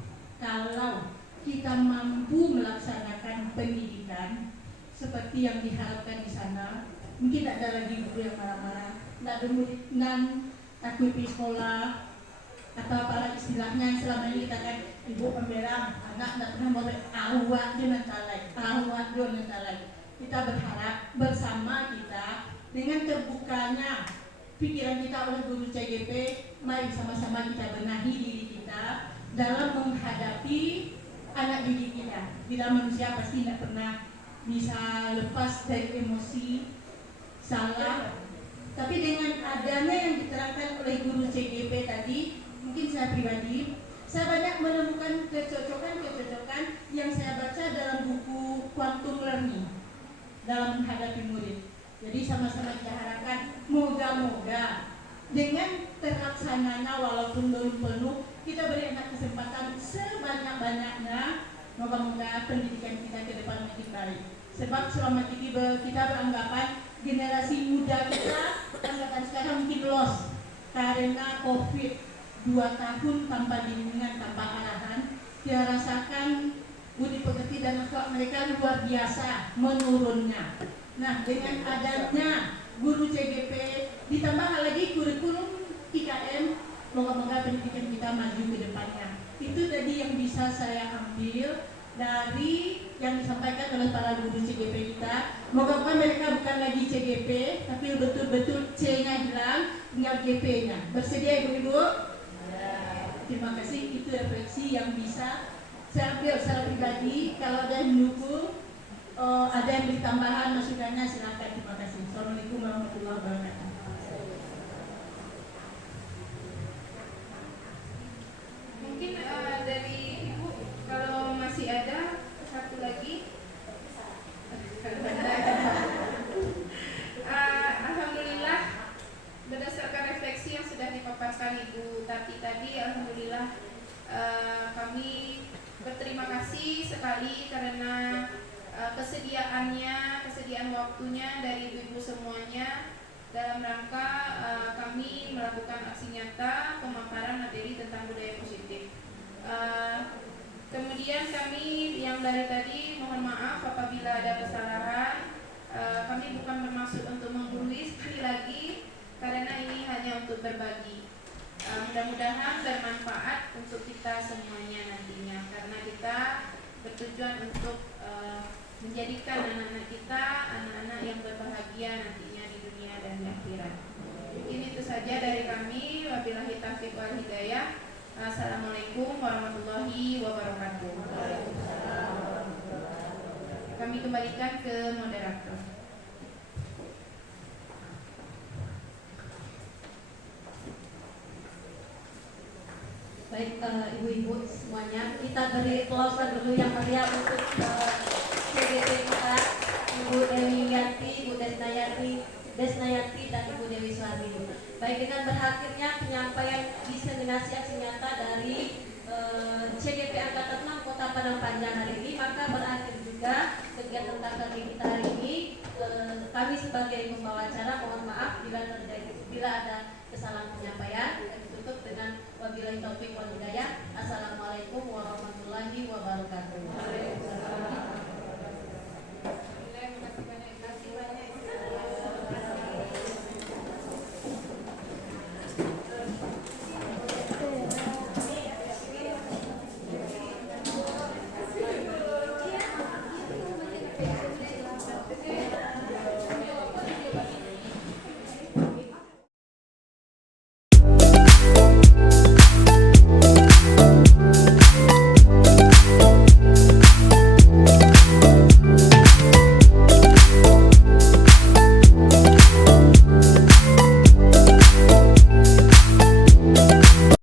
kita mampu melaksanakan pendidikan seperti yang diharapkan di sana, mungkin tidak ada lagi guru yang marah-marah, tidak ada murid takut di sekolah, atau apa istilahnya selama ini kita kan ibu pemberang anak tidak pernah boleh awak dengan talai. Kita berharap bersama kita dengan terbukanya pikiran kita oleh guru CGP, mari sama-sama kita benahi diri kita dalam menghadapi anak didik kita. Kita manusia pasti tidak pernah bisa lepas dari emosi, salah. Tapi dengan adanya yang diterangkan oleh guru CGP tadi, mungkin saya pribadi, saya banyak menemukan kecocokan yang saya baca dalam buku Quantum Learning dalam menghadapi murid. Jadi sama-sama kita harapkan moga-moga dengan terlaksananya walaupun belum penuh, kita beri anak kesempatan sebanyak-banyaknya. Moga-moga pendidikan kita ke depan makin baik. Sebab selama ini kita beranggapan generasi muda kita angkatan sekarang mungkin lost karena COVID 2 tahun tanpa bimbingan, tanpa arahan. Dia rasakan budi pekerti dan akhlak mereka luar biasa menurunnya. Nah, dengan adanya guru CGP ditambah lagi kurikulum IKM, moga-moga pendidikan kita maju ke depannya. Itu tadi yang bisa saya ambil dari yang disampaikan oleh para guru CGP kita. Moga-moga mereka bukan lagi CGP, tapi betul-betul C-nya hilang, tinggal GP-nya. Bersedia ibu-ibu? Terima kasih, itu refleksi yang bisa saya ambil secara pribadi. Kalau ada yang mendukung, ada yang beri tambahan masukannya, silakan. Terima kasih. Assalamualaikum warahmatullahi wabarakatuh. Mungkin dari Ibu kalau masih ada satu lagi. Alhamdulillah berdasarkan refleksi yang sudah dipaparkan Ibu Tati tadi, alhamdulillah kami berterima kasih sekali karena kesediaan waktu waktunya dari ibu-ibu semuanya dalam rangka kami melakukan aksi nyata pemaparan materi tentang budaya positif. Kemudian kami yang dari tadi mohon maaf apabila ada kesalahan. Kami bukan bermaksud untuk menggurui sekali lagi karena ini hanya untuk berbagi. Mudah-mudahan bermanfaat untuk kita semuanya nantinya karena kita bertujuan untuk menjadikan anak-anak kita anak-anak yang berbahagia nantinya di dunia dan di akhirat. Mungkin itu saja dari kami. Wabillahi taufiq wal hidayah. Assalamualaikum warahmatullahi wabarakatuh. Kami kembalikan ke moderator. Baik, ibu-ibu semuanya, kita beri close dulu yang meriah untuk CDP kita, Ibu Dewi Yanti, Ibu Desnayati, dan Ibu Dewi Suhardi. Baik, dengan berakhirnya penyampaian diseminasi aksi nyata dari CDP Angkatan 6 Kota Padang Panjang hari ini, maka berakhir juga kegiatan KKG kita hari ini. Kami sebagai pembawa acara mohon maaf bila ada kesalahan penyampaian. Ditutup dengan wabillahi taufiq wal hidayah. Assalamualaikum warahmatullahi wabarakatuh.